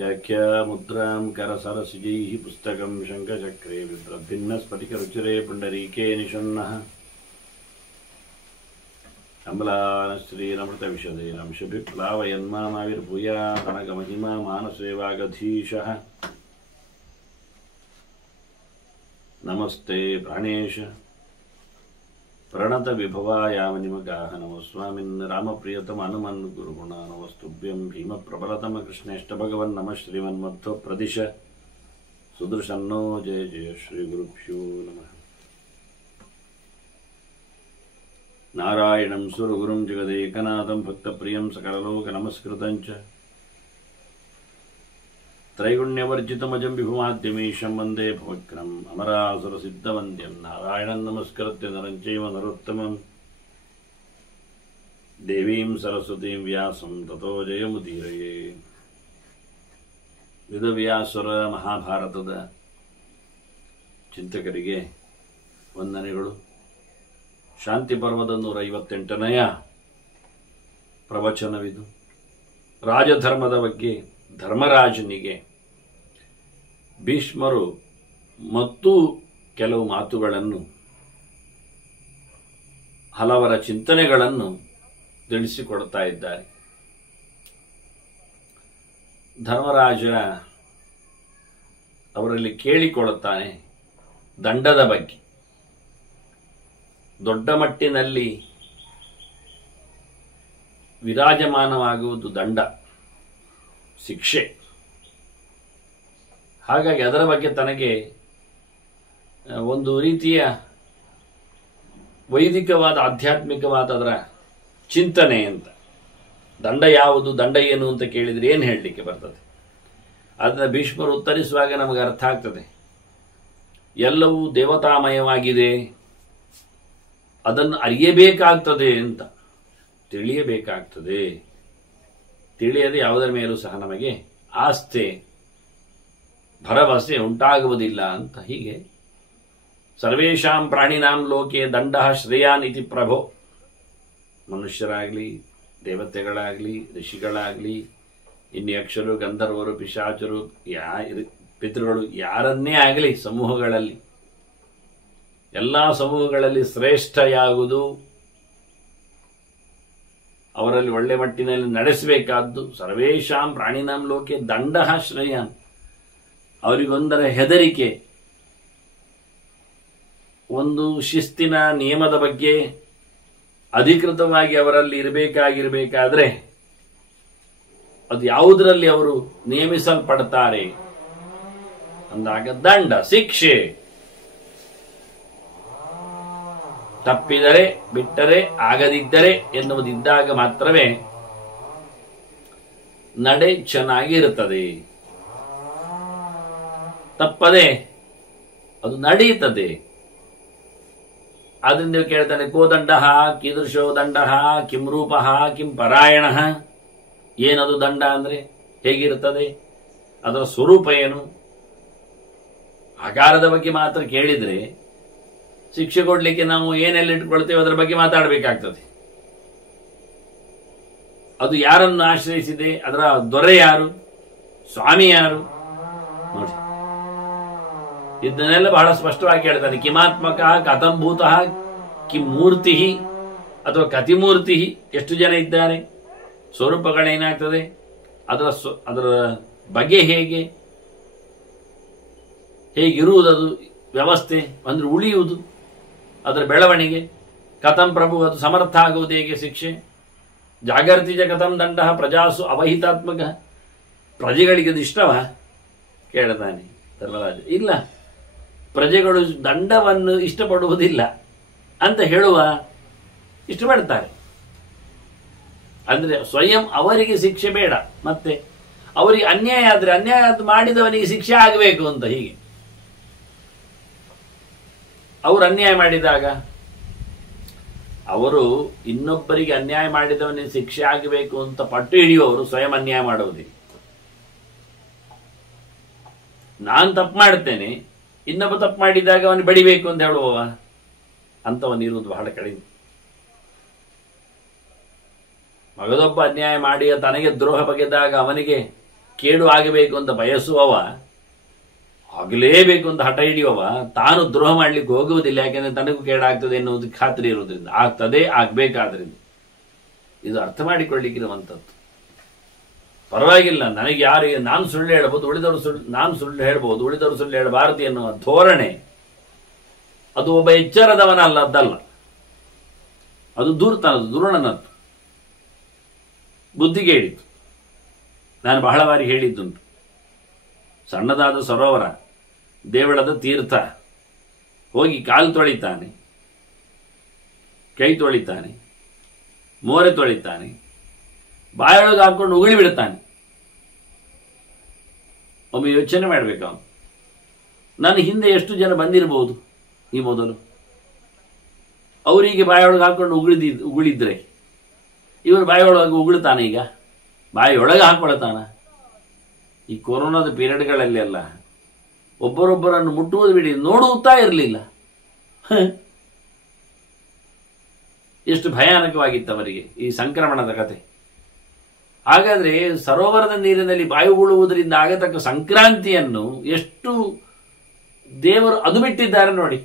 व्याख्यामुद्रां करसरसिजैः पुस्तकं शङ्खचक्रे बिभ्रद्भिन्नस्फटिकरुचिरे पुण्डरीके निषण्णः अम्लानश्रीरमृतविशदैरंशभिप्लावयन्मामाविर्भूयादनगमहिमा मानसे वागधीशः नमस्ते प्राणेश प्रणतविभवायावनिमगाः नमः स्वामिन् रामप्रियतम हनुमन् गुरुगुणा नमस्तुभ्यं भीमप्रबलतम कृष्णेष्ट भगवन् नमः श्रीमन्मध्व प्रदिश सुदर्शन्नो जय जय श्रीगुरुभ्यो नमः नारायणं सुरगुरुं जगदेकनाथं भक्तप्रियं सकललोकनमस्कृतं च त्रैगुण्यवर्जितमजं विभुमाद्यमीशं वन्दे भवग्रम् अमरासुरसिद्धवन्द्यं नारायणं नमस्कृत्य नरं चैव नरोत्तमं देवीं सरस्वतीं व्यासं ततो जयमुदीरये ವೇದವ್ಯಾಸರ ಮಹಾಭಾರತದ ಚಿಂತಕರಿಗೆ ವಂದನೆಗಳು. ಶಾಂತಿ ಪರ್ವದ 158ನೆಯ ಪ್ರವಚನವಿದು. ರಾಜಧರ್ಮದ ಬಗ್ಗೆ ಧರ್ಮರಾಜನಿಗೆ ಭೀಷ್ಮರು ಮತ್ತು ಕೆಲವು ಮಾತುಗಳನ್ನು, ಹಲವರ ಚಿಂತನೆಗಳನ್ನು ತಿಳಿಸಿಕೊಡ್ತಾ ಇದ್ದಾರೆ. ಧರ್ಮರಾಜ ಅವರಲ್ಲಿ ಕೇಳಿಕೊಳ್ಳುತ್ತಾನೆ ದಂಡದ ಬಗ್ಗೆ. ದೊಡ್ಡ ಮಟ್ಟಿನಲ್ಲಿ ವಿರಾಜಮಾನವಾಗುವುದು ದಂಡ, ಶಿಕ್ಷೆ. ಹಾಗಾಗಿ ಅದರ ಬಗ್ಗೆ ತನಗೆ ಒಂದು ರೀತಿಯ ವೈದಿಕವಾದ ಆಧ್ಯಾತ್ಮಿಕವಾದ ಅದರ ಚಿಂತನೆ ಅಂತ. ದಂಡ ಯಾವುದು, ದಂಡ ಏನು ಅಂತ ಕೇಳಿದರೆ ಏನು ಹೇಳಲಿಕ್ಕೆ ಬರ್ತದೆ? ಅದನ್ನು ಭೀಷ್ಮರು ಉತ್ತರಿಸುವಾಗ ನಮಗೆ ಅರ್ಥ ಆಗ್ತದೆ. ಎಲ್ಲವೂ ದೇವತಾಮಯವಾಗಿದೆ, ಅದನ್ನು ಅರಿಯಬೇಕಾಗ್ತದೆ ಅಂತ, ತಿಳಿಯಬೇಕಾಗ್ತದೆ. ತಿಳಿಯದೆ ಯಾವುದರ ಮೇಲೂ ಸಹ ನಮಗೆ ಆಸ್ಥೆ, ಭರವಸೆ ಉಂಟಾಗುವುದಿಲ್ಲ ಅಂತ. ಹೀಗೆ ಸರ್ವೇಷಾಂ ಪ್ರಾಣಿನಾಂ ಲೋಕೆ ದಂಡಃ ಶ್ರೇಯಾನ್ ಇತಿ ಪ್ರಭೋ. ಮನುಷ್ಯರಾಗಲಿ, ದೇವತೆಗಳಾಗಲಿ, ಋಷಿಗಳಾಗಲಿ, ಇನ್ಯಕ್ಷರು, ಗಂಧರ್ವರು, ಪಿಶಾಚರು, ಪಿತೃಗಳು, ಯಾರನ್ನೇ ಆಗಲಿ ಸಮೂಹಗಳಲ್ಲಿ, ಎಲ್ಲ ಸಮೂಹಗಳಲ್ಲಿ ಶ್ರೇಷ್ಠ ಯಾವುದು, ಅವರಲ್ಲಿ ಒಳ್ಳೆ ಮಟ್ಟಿನಲ್ಲಿ ನಡೆಸಬೇಕಾದ್ದು ಸರ್ವೇಷಾಂ ಪ್ರಾಣಿನಾಂ ಲೋಕೆ ದಂಡಃ ಶ್ರೇಯಾನ್. ಅವರಿಗೊಂದರ ಹೆದರಿಕೆ, ಒಂದು ಶಿಸ್ತಿನ ನಿಯಮದ ಬಗ್ಗೆ ಅಧಿಕೃತವಾಗಿ ಅವರಲ್ಲಿ ಇರಬೇಕಾಗಿರಬೇಕಾದ್ರೆ ಅದು ಯಾವುದರಲ್ಲಿ ಅವರು ನೇಮಿಸಲ್ಪಡ್ತಾರೆ ಅಂದಾಗ ದಂಡ, ಶಿಕ್ಷೆ. ತಪ್ಪಿದರೆ, ಬಿಟ್ಟರೆ, ಆಗದಿದ್ದರೆ ಎನ್ನುವುದಿದ್ದಾಗ ಮಾತ್ರವೇ ನಡೆ ಚೆನ್ನಾಗಿರುತ್ತದೆ. ತಪ್ಪದೆ ಅದು ನಡೆಯುತ್ತದೆ. ಆದ್ರಿಂದ ನೀವು ಕೇಳ್ತಾನೆ, ಕೋದಂಡ ಕೀದೃಶೋ ದಂಡ ಕಿಂ ರೂಪ ಕಿಂ ಪರಾಯಣ. ಏನದು ದಂಡ ಅಂದ್ರೆ ಹೇಗಿರುತ್ತದೆ, ಅದರ ಸ್ವರೂಪ ಏನು? ಆಕಾರದ ಬಗ್ಗೆ ಮಾತ್ರ ಕೇಳಿದ್ರೆ ಶಿಕ್ಷೆ ಕೊಡ್ಲಿಕ್ಕೆ ನಾವು ಏನೆಲ್ಲ ಇಟ್ಕೊಳ್ತೇವೆ ಅದರ ಬಗ್ಗೆ ಮಾತಾಡಬೇಕಾಗ್ತದೆ. ಅದು ಯಾರನ್ನು ಆಶ್ರಯಿಸಿದೆ, ಅದರ ದೊರೆ ಯಾರು, ಸ್ವಾಮಿ ಯಾರು ನೋಡಿ. ಇದನ್ನೆಲ್ಲ ಬಹಳ ಸ್ಪಷ್ಟವಾಗಿ ಹೇಳ್ತಾನೆ. ಕಿಮಾತ್ಮಕ, ಕಥಂಭೂತ, ಕಿಂ ಮೂರ್ತಿ ಅಥವಾ ಕತಿಮೂರ್ತಿ. ಎಷ್ಟು ಜನ ಇದ್ದಾರೆ, ಸ್ವರೂಪಗಳೇನಾಗ್ತದೆ, ಅದರ ಬಗೆ ಹೇಗಿರುವುದದು, ವ್ಯವಸ್ಥೆ ಅಂದ್ರೆ ಉಳಿಯುವುದು, ಅದರ ಬೆಳವಣಿಗೆ. ಕಥಂ ಪ್ರಭು, ಅದು ಸಮರ್ಥ ಆಗುವುದು ಹೇಗೆ, ಶಿಕ್ಷೆ. ಜಾಗರ್ತಿಜ ಕಥಂ ದಂಡ ಪ್ರಜಾಸು ಅವಹಿತಾತ್ಮಕ. ಪ್ರಜೆಗಳಿಗೆ ಅದು ಇಷ್ಟವ ಕೇಳ್ತಾನೆ ಧರ್ಮರಾಜ. ಇಲ್ಲ, ಪ್ರಜೆಗಳು ದಂಡವನ್ನು ಇಷ್ಟಪಡುವುದಿಲ್ಲ ಅಂತ ಹೇಳುವ ಇಷ್ಟಪಡ್ತಾರೆ. ಅಂದ್ರೆ ಸ್ವಯಂ ಅವರಿಗೆ ಶಿಕ್ಷೆ ಬೇಡ, ಮತ್ತೆ ಅವರಿಗೆ ಅನ್ಯಾಯ ಆದ್ರೆ ಅನ್ಯಾಯ ಮಾಡಿದವನಿಗೆ ಶಿಕ್ಷೆ ಆಗಬೇಕು ಅಂತ. ಹೀಗೆ ಅವರು ಅನ್ಯಾಯ ಮಾಡಿದಾಗ ಅವರು ಇನ್ನೊಬ್ಬರಿಗೆ ಅನ್ಯಾಯ ಮಾಡಿದವನಿಗೆ ಶಿಕ್ಷೆ ಆಗಬೇಕು ಅಂತ ಪಟ್ಟು ಹಿಡಿಯುವವರು ಸ್ವಯಂ ಅನ್ಯಾಯ ಮಾಡುವುದಿಲ್ಲ. ನಾನು ತಪ್ಪು ಮಾಡ್ತೇನೆ, ಇನ್ನೊಬ್ಬ ತಪ್ಪು ಮಾಡಿದಾಗ ಅವನು ಬಡಿಬೇಕು ಅಂತ ಹೇಳುವವ ಅಂತವನಿರುವುದು ಬಹಳ ಕಡಿಮೆ. ಮಗದೊಬ್ಬ ಅನ್ಯಾಯ ಮಾಡಿ ತನಗೆ ದ್ರೋಹ ಬಗೆದಾಗ ಅವನಿಗೆ ಕೇಡು ಆಗಬೇಕು ಅಂತ ಬಯಸುವವ, ಆಗಲೇಬೇಕು ಅಂತ ಹಠ ಹಿಡಿಯುವವ ತಾನು ದ್ರೋಹ ಮಾಡಲಿಕ್ಕೆ ಹೋಗುವುದಿಲ್ಲ. ಯಾಕೆಂದ್ರೆ ತನಗೂ ಕೇಡಾಗ್ತದೆ ಎನ್ನುವುದು ಖಾತ್ರಿ ಇರುವುದರಿಂದ. ಆಗ್ತದೆ, ಆಗ್ಬೇಕಾದ್ರಿಂದ. ಇದು ಅರ್ಥ ಮಾಡಿಕೊಳ್ಳಿಕ್ಕಿರುವಂಥದ್ದು. ಪರವಾಗಿಲ್ಲ, ನನಗೆ ಯಾರಿಗೆ ನಾನು ಸುಳ್ಳು ಹೇಳಬಹುದು, ನಾನು ಸುಳ್ಳು ಹೇಳ್ಬೋದು, ಉಳಿದವರು ಸುಳ್ಳು ಹೇಳಬಾರದು ಎನ್ನುವ ಧೋರಣೆ ಅದು ಒಬ್ಬ ಎಚ್ಚರದವನಲ್ಲದ್ದಲ್ಲ. ಅದು ದೂರ್ತನದ್ದು, ದುರುಣನದ್ದು, ಬುದ್ಧಿಗೆ ಹೇಳಿತು. ನಾನು ಬಹಳ ಬಾರಿ ಹೇಳಿದ್ದುಂಟು. ಸಣ್ಣದಾದ ಸರೋವರ, ದೇವಳದ ತೀರ್ಥ, ಹೋಗಿ ಕಾಲು ತೊಳಿತಾನೆ, ಕೈ ತೊಳಿತಾನೆ, ಮೋರೆ ತೊಳಿತಾನೆ, ಬಾಯೊಳಗೆ ಹಾಕೊಂಡು ಉಗುಳಿ ಬಿಡ್ತಾನೆ. ಒಮ್ಮೆ ಯೋಚನೆ ಮಾಡಬೇಕು ಅವನು. ನನ್ನ ಹಿಂದೆ ಎಷ್ಟು ಜನ ಬಂದಿರಬಹುದು ಈ ಮೊದಲು, ಅವರಿಗೆ ಬಾಯೊಳಗೆ ಹಾಕೊಂಡು ಉಗುಳಿದ್ರೆ ಇವರು ಬಾಯೊಳಗೆ ಉಗುಳ್ತಾನೆ. ಈಗ ಬಾಯೊಳಗೆ ಹಾಕೊಳ್ತಾನ. ಈ ಕೊರೋನಾದ ಪೀರಿಯಡ್ಗಳಲ್ಲಿ ಎಲ್ಲ ಒಬ್ಬರೊಬ್ಬರನ್ನು ಮುಟ್ಟುವುದು ಬಿಡಿ, ನೋಡುತ್ತಾ ಇರಲಿಲ್ಲ. ಎಷ್ಟು ಭಯಾನಕವಾಗಿತ್ತು ಅವರಿಗೆ ಈ ಸಂಕ್ರಮಣದ ಕತೆ. ಹಾಗಾದ್ರೆ ಸರೋವರದ ನೀರಿನಲ್ಲಿ ಬಾಯಿ ಉಗುಳುವುದರಿಂದ ಆಗತಕ್ಕ ಸಂಕ್ರಾಂತಿಯನ್ನು ಎಷ್ಟು ದೇವರು ಅದು ಬಿಟ್ಟಿದ್ದಾರೆ ನೋಡಿ.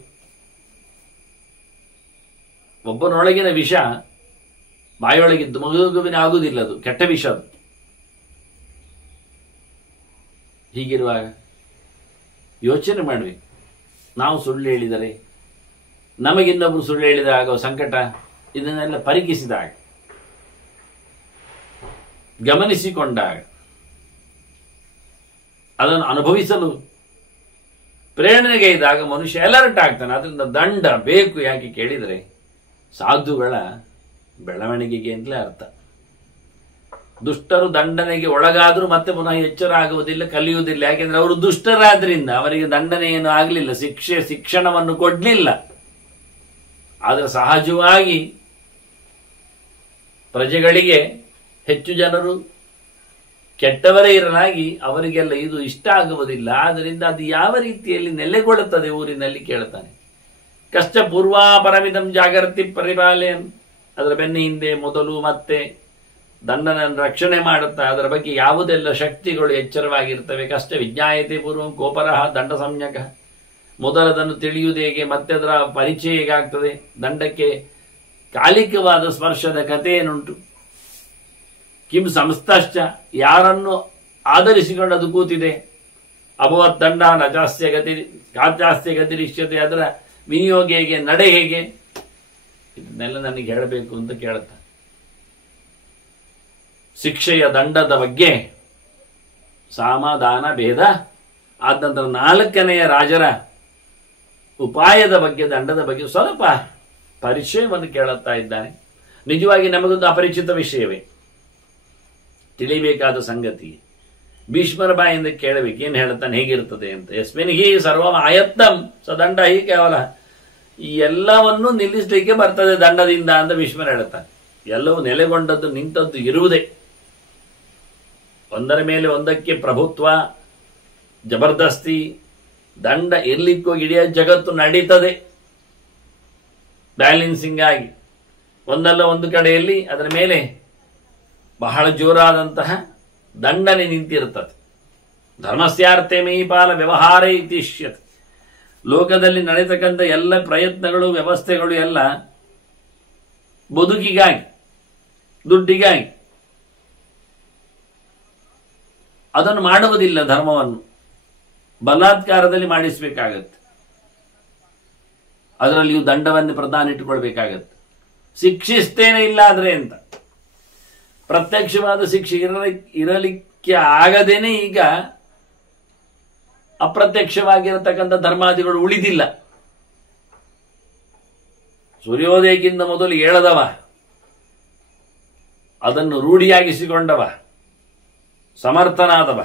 ಒಬ್ಬನೊಳಗಿನ ವಿಷ ಬಾಯೊಳಗಿದ್ದು ಮಗುವಿನ ಆಗುವುದಿಲ್ಲ, ಅದು ಕೆಟ್ಟ ವಿಷ ಅದು. ಹೀಗಿರುವಾಗ ಯೋಚನೆ ಮಾಡಬೇಕು. ನಾವು ಸುಳ್ಳು ಹೇಳಿದರೆ, ನಮಗಿನ್ನೊಬ್ಬರು ಸುಳ್ಳು ಹೇಳಿದಾಗ ಸಂಕಟ, ಇದನ್ನೆಲ್ಲ ಪರೀಕ್ಷಿಸಿದಾಗ, ಗಮನಿಸಿಕೊಂಡಾಗ, ಅದನ್ನು ಅನುಭವಿಸಲು ಪ್ರೇರಣೆಗೈದಾಗ ಮನುಷ್ಯ ಅಲರ್ಟ್ ಆಗ್ತಾನೆ. ಅದರಿಂದ ದಂಡ ಬೇಕು. ಯಾಕೆ ಕೇಳಿದರೆ ಸಾಧುಗಳ ಬೆಳವಣಿಗೆಗೆ ಅಂತಲೇ ಅರ್ಥ. ದುಷ್ಟರು ದಂಡನೆಗೆ ಒಳಗಾದರೂ ಮತ್ತೆ ಪುನಃ ಎಚ್ಚರ ಆಗುವುದಿಲ್ಲ, ಕಲಿಯುವುದಿಲ್ಲ. ಯಾಕೆಂದ್ರೆ ಅವರು ದುಷ್ಟರಾದ್ರಿಂದ ಅವರಿಗೆ ದಂಡನೆ ಏನು ಆಗಲಿಲ್ಲ, ಶಿಕ್ಷಣವನ್ನು ಕೊಡ್ಲಿಲ್ಲ. ಆದರೆ ಸಹಜವಾಗಿ ಪ್ರಜೆಗಳಿಗೆ ಹೆಚ್ಚು ಜನರು ಕೆಟ್ಟವರೇ ಇರಲಾಗಿ ಅವರಿಗೆಲ್ಲ ಇದು ಇಷ್ಟ ಆಗುವುದಿಲ್ಲ. ಆದ್ದರಿಂದ ಅದು ಯಾವ ರೀತಿಯಲ್ಲಿ ನೆಲೆಗೊಳ್ಳುತ್ತದೆ ಊರಿನಲ್ಲಿ ಕೇಳ್ತಾನೆ. ಕಷ್ಟ ಪೂರ್ವಾಪರಮಿದಂ ಜಾಗೃತಿ ಪರಿಪಾಲಯನ್. ಅದರ ಬೆನ್ನ ಹಿಂದೆ ಮೊದಲು ಮತ್ತೆ ದಂಡನನ್ನು ರಕ್ಷಣೆ ಮಾಡುತ್ತಾ ಅದರ ಬಗ್ಗೆ ಯಾವುದೆಲ್ಲ ಶಕ್ತಿಗಳು ಎಚ್ಚರವಾಗಿರ್ತವೆ. ಕಷ್ಟ ವಿಜ್ಞಾಯತೆ ಪೂರ್ವಂ ಕೋಪರಃ ದಂಡ ಸಂಜ್ಞಕ. ಮೊದಲದನ್ನು ತಿಳಿಯುವುದು ಹೇಗೆ, ಮತ್ತೆ ಅದರ ಪರಿಚಯ ಹೇಗಾಗ್ತದೆ. ದಂಡಕ್ಕೆ ಕಾಲಿಕವಾದ ಸ್ಪರ್ಶದ ಕಥೆ ಏನುಂಟು. ಕಿಂ ಸಂಸ್ಥಶ್ಚ, ಯಾರನ್ನು ಆಧರಿಸಿಕೊಂಡು ಅದು ಕೂತಿದೆ. ಅಭವತ್ ದಂಡ ನಚಾಸ್ಯ ಗತಿ ಕಾಚಾಸ್ಯ ಗತಿರಿಷ್ಯತೆ, ಅದರ ವಿನಿಯೋಗ ಹೇಗೆ, ನಡೆ ಹೇಗೆ, ಇದನ್ನೆಲ್ಲ ನನಗೆ ಹೇಳಬೇಕು ಅಂತ ಕೇಳುತ್ತಾ. ಶಿಕ್ಷೆಯ ದಂಡದ ಬಗ್ಗೆ ಸಮಾಧಾನ ಭೇದ ಆದ ನಂತರ 4ನೆಯ ರಾಜರ ಉಪಾಯದ ಬಗ್ಗೆ, ದಂಡದ ಬಗ್ಗೆ ಸ್ವಲ್ಪ ಪರಿಚಯವನ್ನು ಕೇಳುತ್ತಾ ಇದ್ದಾನೆ. ನಿಜವಾಗಿ ನಮಗೊಂದು ಅಪರಿಚಿತ ವಿಷಯವೇ, ತಿಳಿಬೇಕಾದ ಸಂಗತಿ. ಭೀಷ್ಮರ ಬಾಯಿಂದ ಕೇಳಬೇಕು, ಏನು ಹೇಳ್ತಾನೆ, ಹೇಗಿರ್ತದೆ ಅಂತ. ಯಸ್ಮಿನ್ ಹಿ ಸರ್ವಂ ಆಯತ್ತಂ ಸದಂಡ ಹಿ ಕೇವಲ. ಈ ಎಲ್ಲವನ್ನೂ ನಿಲ್ಲಿಸಲಿಕ್ಕೆ ಬರ್ತದೆ ದಂಡದಿಂದ ಅಂತ ಭೀಷ್ಮರು ಹೇಳ್ತಾನೆ. ಎಲ್ಲವೂ ನೆಲೆಗೊಂಡದ್ದು, ನಿಂತದ್ದು ಇರುವುದೇ. ಒಂದರ ಮೇಲೆ ಒಂದಕ್ಕೆ ಪ್ರಭುತ್ವ, ಜಬರ್ದಸ್ತಿ, ದಂಡ ಇರ್ಲಿಕ್ಕೂ ಇಡೀ ಜಗತ್ತು ನಡೀತದೆ ಬ್ಯಾಲೆನ್ಸಿಂಗ್ ಆಗಿ. ಒಂದಲ್ಲ ಒಂದು ಕಡೆಯಲ್ಲಿ ಅದರ ಮೇಲೆ ಬಹಳ ಜೋರಾದಂತಹ ದಂಡನೆ ನಿಂತಿರುತ್ತದೆ. ಧರ್ಮಸ್ಯಾರ್ಥೆ ಮೈಪಾಲ ವ್ಯವಹಾರ ಇತಿಷ್ಯತೆ. ಲೋಕದಲ್ಲಿ ನಡೆಯತಕ್ಕಂಥ ಎಲ್ಲ ಪ್ರಯತ್ನಗಳು, ವ್ಯವಸ್ಥೆಗಳು ಎಲ್ಲ ಬದುಕಿಗಾಗಿ, ದುಡ್ಡಿಗಾಗಿ. ಅದನ್ನು ಮಾಡುವುದಿಲ್ಲ. ಧರ್ಮವನ್ನು ಬಲಾತ್ಕಾರದಲ್ಲಿ ಮಾಡಿಸಬೇಕಾಗತ್ತೆ. ಅದರಲ್ಲಿಯೂ ದಂಡವನ್ನು ಪ್ರಧಾನ ಇಟ್ಟುಕೊಳ್ಬೇಕಾಗತ್ತೆ. ಶಿಕ್ಷಿಸ್ತೇನೆ ಇಲ್ಲ ಆದ್ರೆ ಅಂತ ಪ್ರತ್ಯಕ್ಷವಾದ ಶಿಕ್ಷೆ ಇರಲಿಕ್ಕೆ ಆಗದೇನೆ ಈಗ ಅಪ್ರತ್ಯಕ್ಷವಾಗಿರತಕ್ಕಂಥ ಧರ್ಮಾದಿಗಳು ಉಳಿದಿಲ್ಲ. ಸೂರ್ಯೋದಯಕ್ಕಿಂತ ಮೊದಲು ಏಳದವ, ಅದನ್ನು ರೂಢಿಯಾಗಿಸಿಕೊಂಡವ, ಸಮರ್ಥನಾದವ,